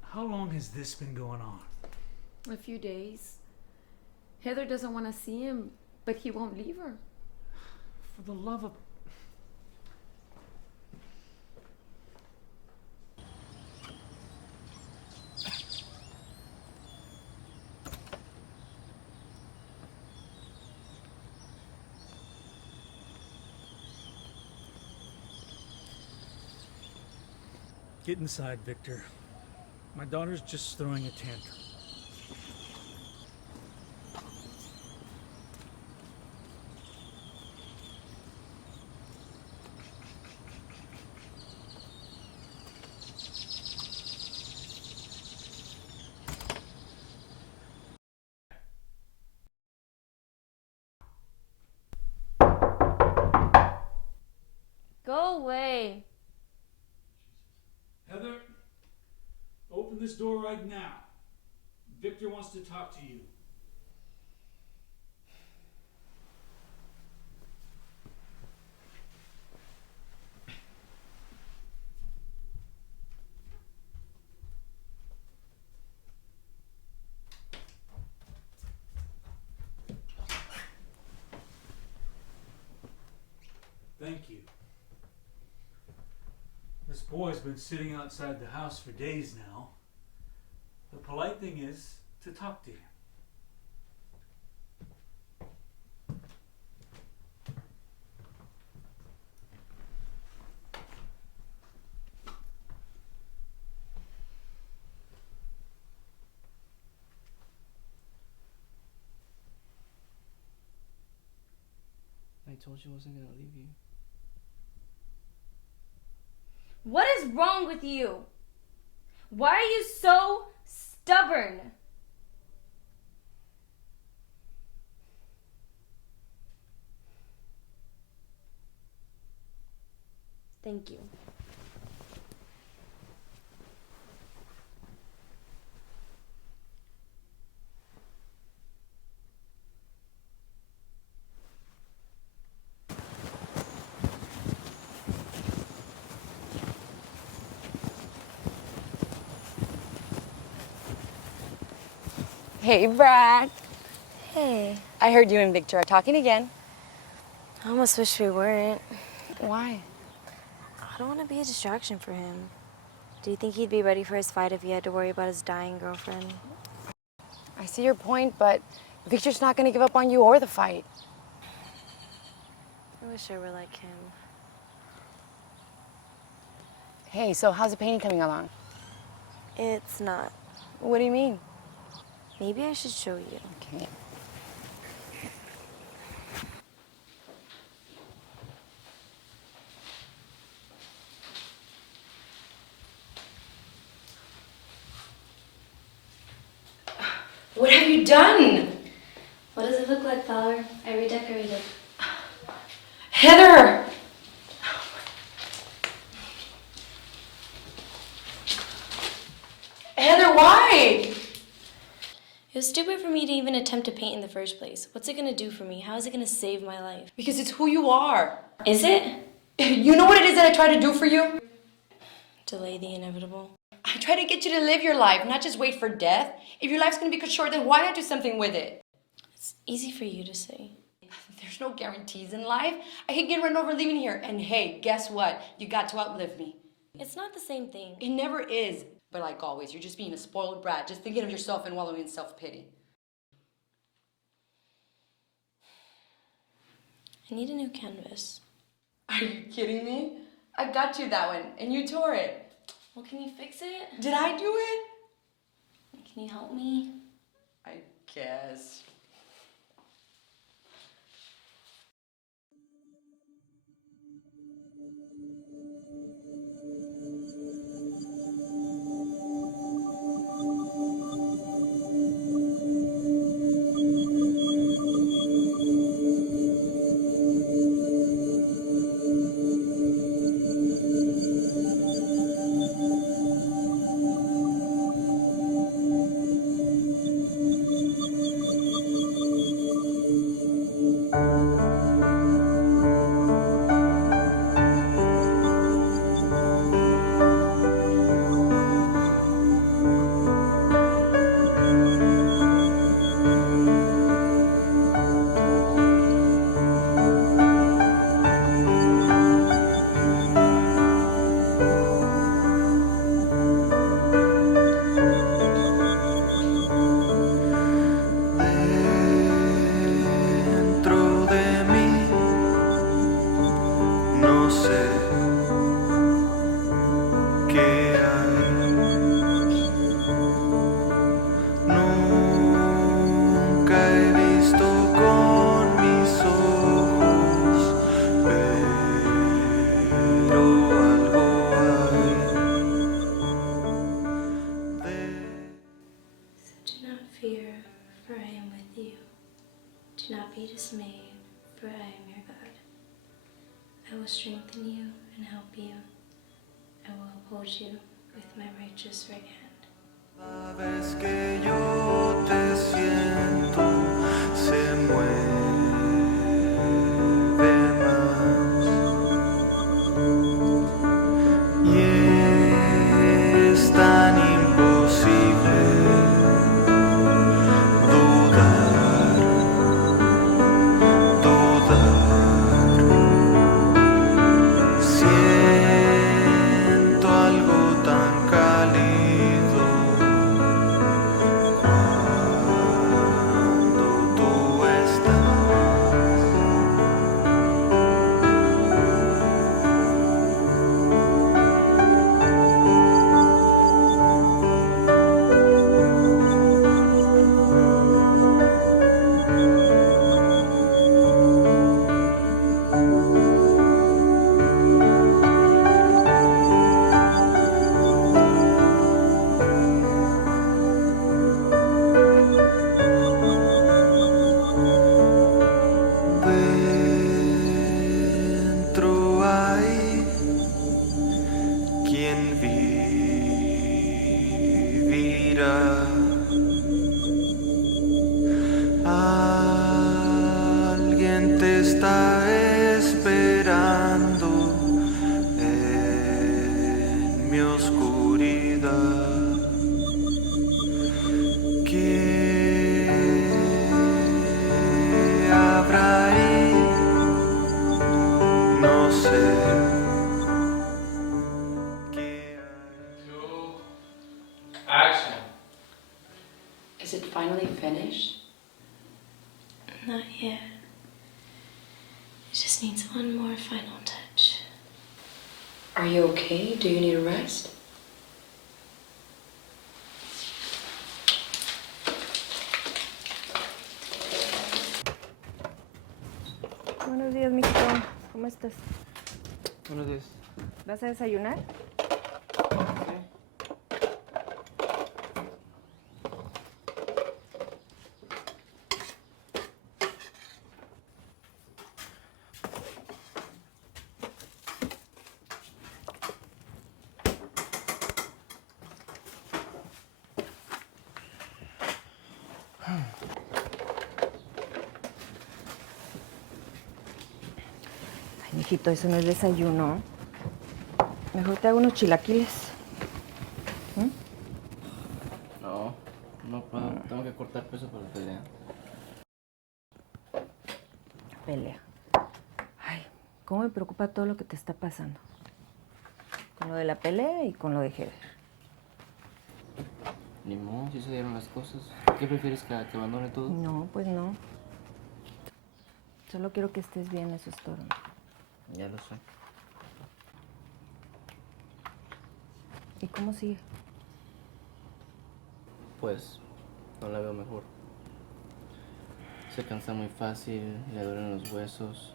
How long has this been going on? A few days. Heather doesn't want to see him, but he won't leave her. For the love of... Get inside, Victor. My daughter's just throwing a tantrum. Go away. Heather, open this door right now. Victor wants to talk to you. Thank you. This boy's been sitting outside the house for days now. The polite thing is to talk to him. I told you I wasn't gonna leave you. What is wrong with you? Why are you so stubborn? Thank you. Hey, Brad. Hey. I heard you and Victor are talking again. I almost wish we weren't. Why? I don't want to be a distraction for him. Do you think he'd be ready for his fight if he had to worry about his dying girlfriend? I see your point, but Victor's not going to give up on you or the fight. I wish I were like him. Hey, so how's the painting coming along? It's not. What do you mean? Maybe I should show you. Okay. What have you done? What does it look like, Flower? I redecorated. Heather! Heather, why? It was stupid for me to even attempt to paint in the first place. What's it gonna do for me? How is it gonna save my life? Because it's who you are. Is it? You know what it is that I try to do for you? Delay the inevitable. I try to get you to live your life, not just wait for death. If your life's gonna be cut short, then why not do something with it? It's easy for you to say. There's no guarantees in life. I could get run over leaving here, and hey, guess what? You got to outlive me. It's not the same thing. It never is. But like always, you're just being a spoiled brat, just thinking of yourself and wallowing in self-pity. I need a new canvas. Are you kidding me? I got you that one, and you tore it. Well, can you fix it? Did I do it? Can you help me? I guess. Do not be dismayed, for I am your God. I will strengthen you and help you. I will uphold you with my righteous right hand. Cada vez que yo te siento, se mueve más. Y es tan imposible dudar. Siento algo tan cálido cuando tú estás. Dentro hay quien vivirá. Alguien te está esperando en mi oscuridad. Que Is it finally finished? Not yet. It just needs one more final touch. Are you okay? Do you need a rest? Buenos días, mijito. ¿Cómo estás? Buenos días. ¿Vas a desayunar? Ay, mijito, eso no es desayuno. Mejor te hago unos chilaquiles. No, no puedo. Tengo que cortar peso para la pelea. Pelea. Ay, cómo me preocupa todo lo que te está pasando. Con lo de la pelea y con lo de Heather. Ni modo, si se dieron las cosas. ¿Qué prefieres que abandone todo? No, pues no. Solo quiero que estés bien, eso es todo. Ya lo sé. ¿Y cómo sigue? Pues, no la veo mejor. Se cansa muy fácil, le duelen los huesos,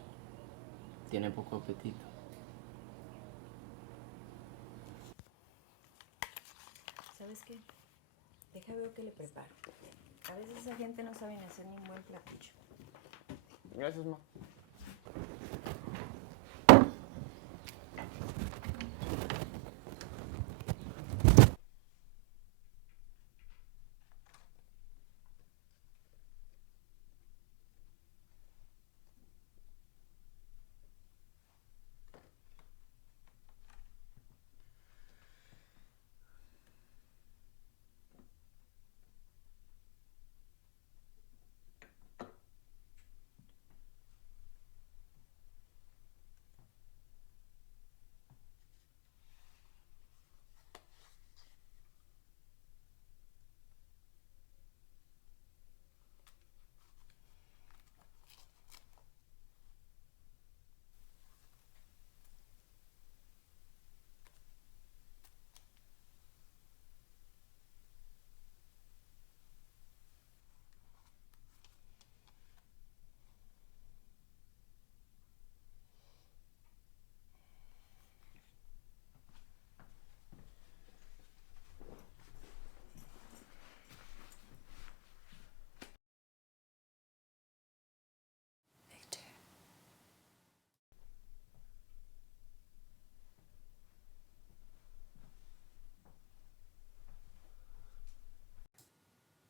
tiene poco apetito. ¿Sabes qué? Deja ver qué le preparo. A veces esa gente no sabe ni hacer ni un buen platillo. Gracias, ma.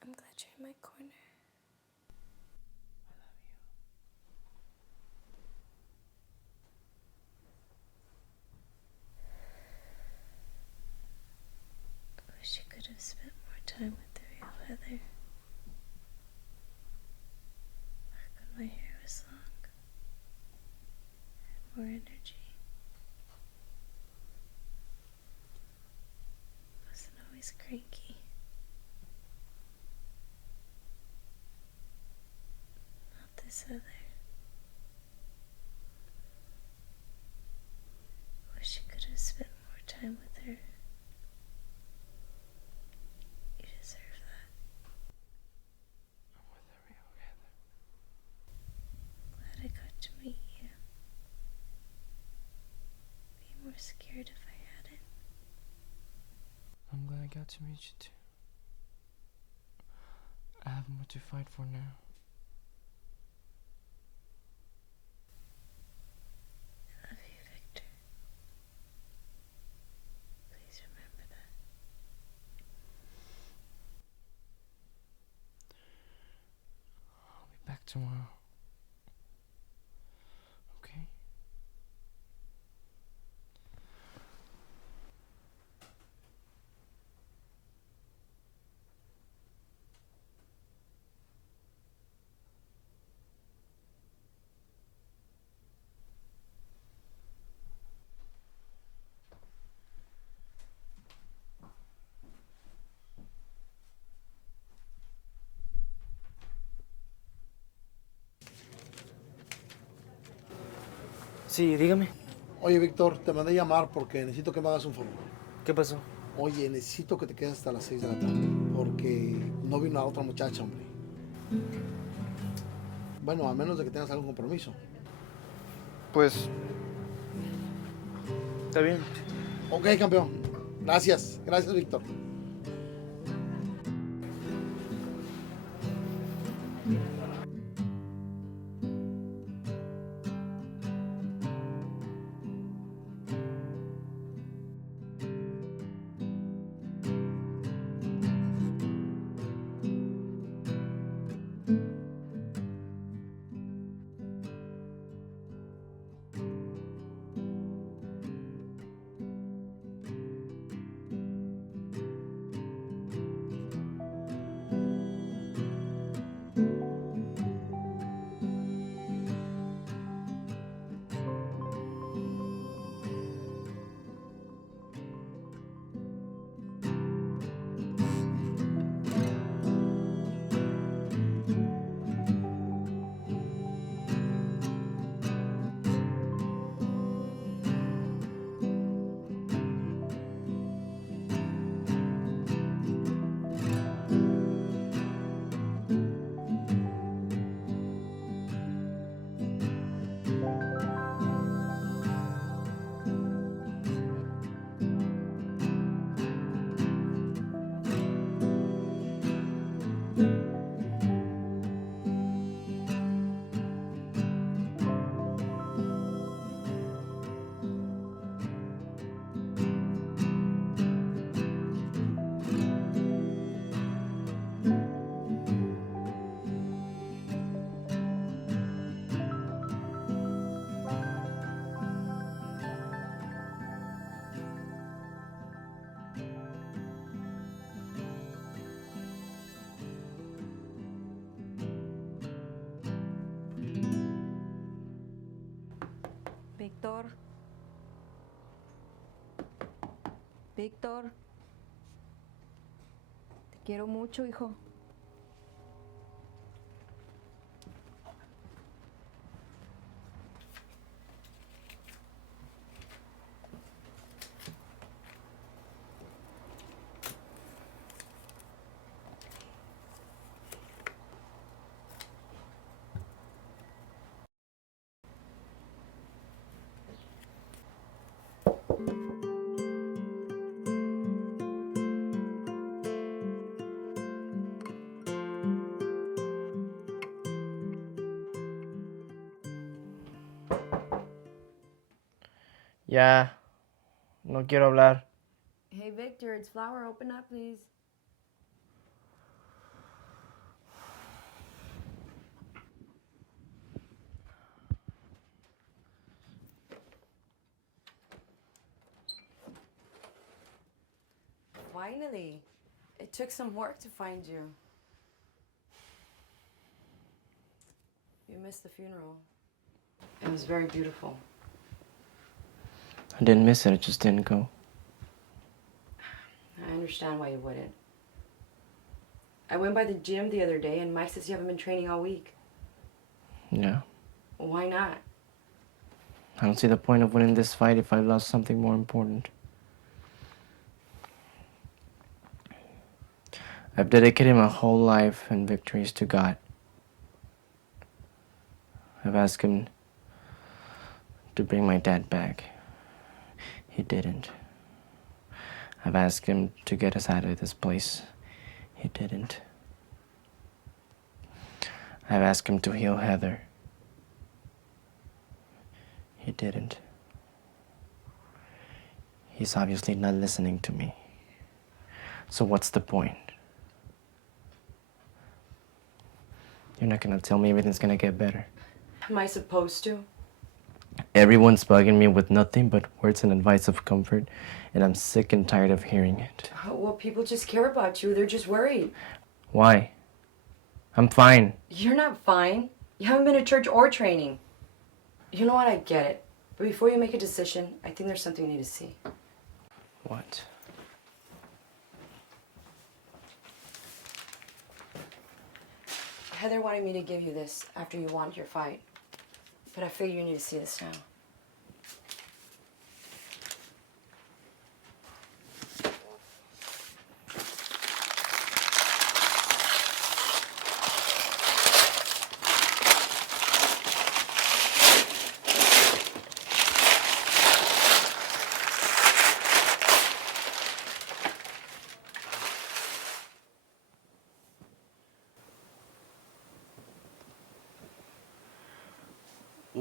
I'm glad you're in my corner. I wish you could have spent more time with the real Heather. Back when my hair was long. Had more energy. Wasn't always cranky. Not this other. Wish you could have spent more time with her. You deserve that. I'm with the real Heather. Glad I got to meet you. Be more scared if I hadn't. I'm glad I got to meet you too. I have more to fight for now. I love you, Victor. Please remember that. I'll be back tomorrow. Okay? Sí, dígame. Oye, Víctor, te mandé llamar porque necesito que me hagas un favor. ¿Qué pasó? Oye, necesito que te quedes hasta las 6 de la tarde porque no vino la otra muchacha, hombre. Bueno, a menos de que tengas algún compromiso. Pues... Está bien. Ok, campeón. Gracias. Gracias, Víctor. Víctor. Víctor. Te quiero mucho, hijo. Ya, no quiero hablar. Hey, Victor, it's Flower. Open up, please. Finally. It took some work to find you. You missed the funeral. It was very beautiful. I didn't miss it, I just didn't go. I understand why you wouldn't. I went by the gym the other day and Mike says you haven't been training all week. Yeah. Why not? I don't see the point of winning this fight if I've lost something more important. I've dedicated my whole life and victories to God. I've asked Him to bring my dad back. He didn't. I've asked Him to get us out of this place. He didn't. I've asked Him to heal Heather. He didn't. He's obviously not listening to me. So what's the point? You're not gonna tell me everything's gonna get better. Am I supposed to? Everyone's bugging me with nothing but words and advice of comfort, and I'm sick and tired of hearing it. Oh, well, people just care about you. They're just worried. Why? I'm fine. You're not fine. You haven't been to church or training. You know what? I get it. But before you make a decision, I think there's something you need to see. What? Heather wanted me to give you this after you won your fight. But I figure you need to see this now.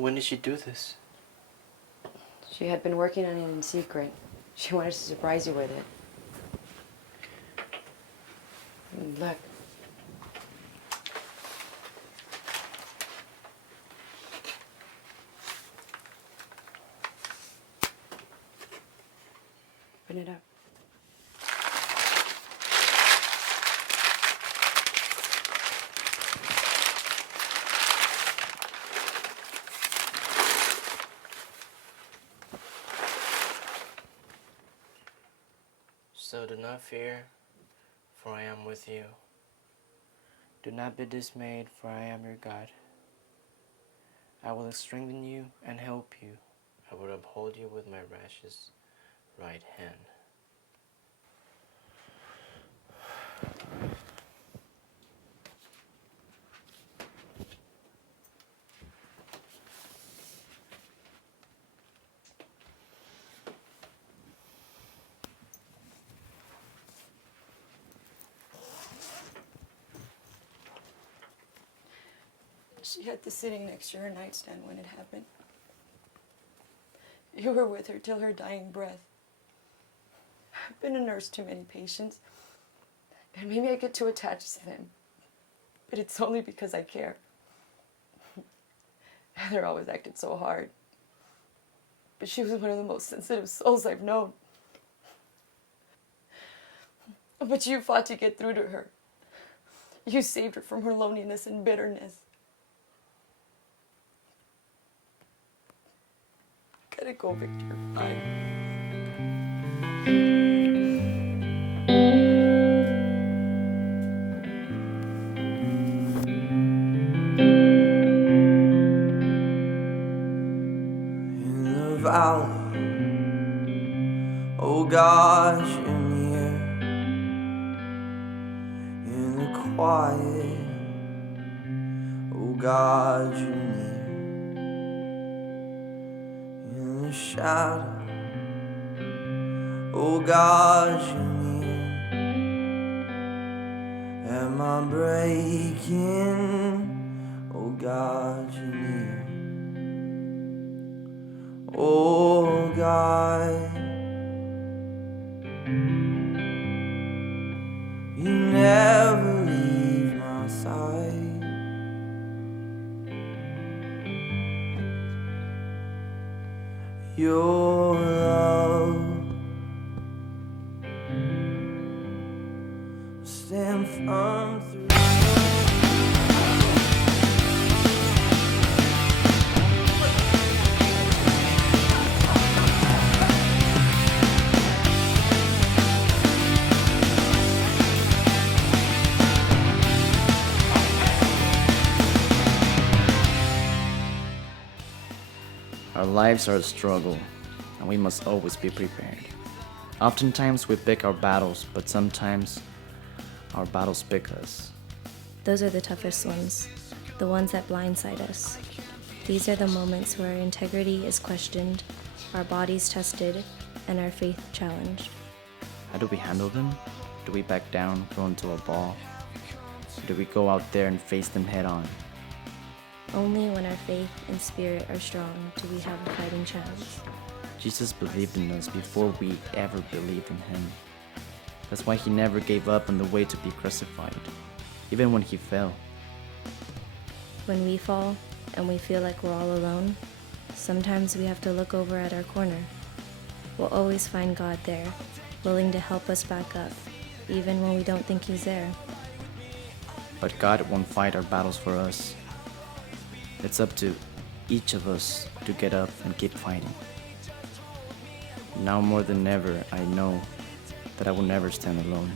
When did she do this? She had been working on it in secret. She wanted to surprise you with it. And look. Open it up. So do not fear, for I am with you. Do not be dismayed, for I am your God. I will strengthen you and help you. I will uphold you with my righteous right hand. She had this sitting next to her nightstand when it happened. You were with her till her dying breath. I've been a nurse to many patients, and maybe I get too attached to them, but it's only because I care. Heather always acted so hard, but she was one of the most sensitive souls I've known. But you fought to get through to her. You saved her from her loneliness and bitterness. Gotta go, Victor. Bye. In the valley, oh God, you're near. In the quiet, oh God, you're near. In the shadow, oh God, you're near. Am I breaking? Oh God, you're near. Oh God, you never leave my side. Your love stand firm through. Our lives are a struggle, and we must always be prepared. Oftentimes we pick our battles, but sometimes our battles pick us. Those are the toughest ones, the ones that blindside us. These are the moments where our integrity is questioned, our bodies tested, and our faith challenged. How do we handle them? Do we back down, throw into a ball? Or do we go out there and face them head on? Only when our faith and spirit are strong do we have a fighting chance. Jesus believed in us before we ever believed in him. That's why he never gave up on the way to be crucified, even when he fell. When we fall and we feel like we're all alone, sometimes we have to look over at our corner. We'll always find God there, willing to help us back up, even when we don't think he's there. But God won't fight our battles for us. It's up to each of us to get up and keep fighting. Now more than ever, I know that I will never stand alone.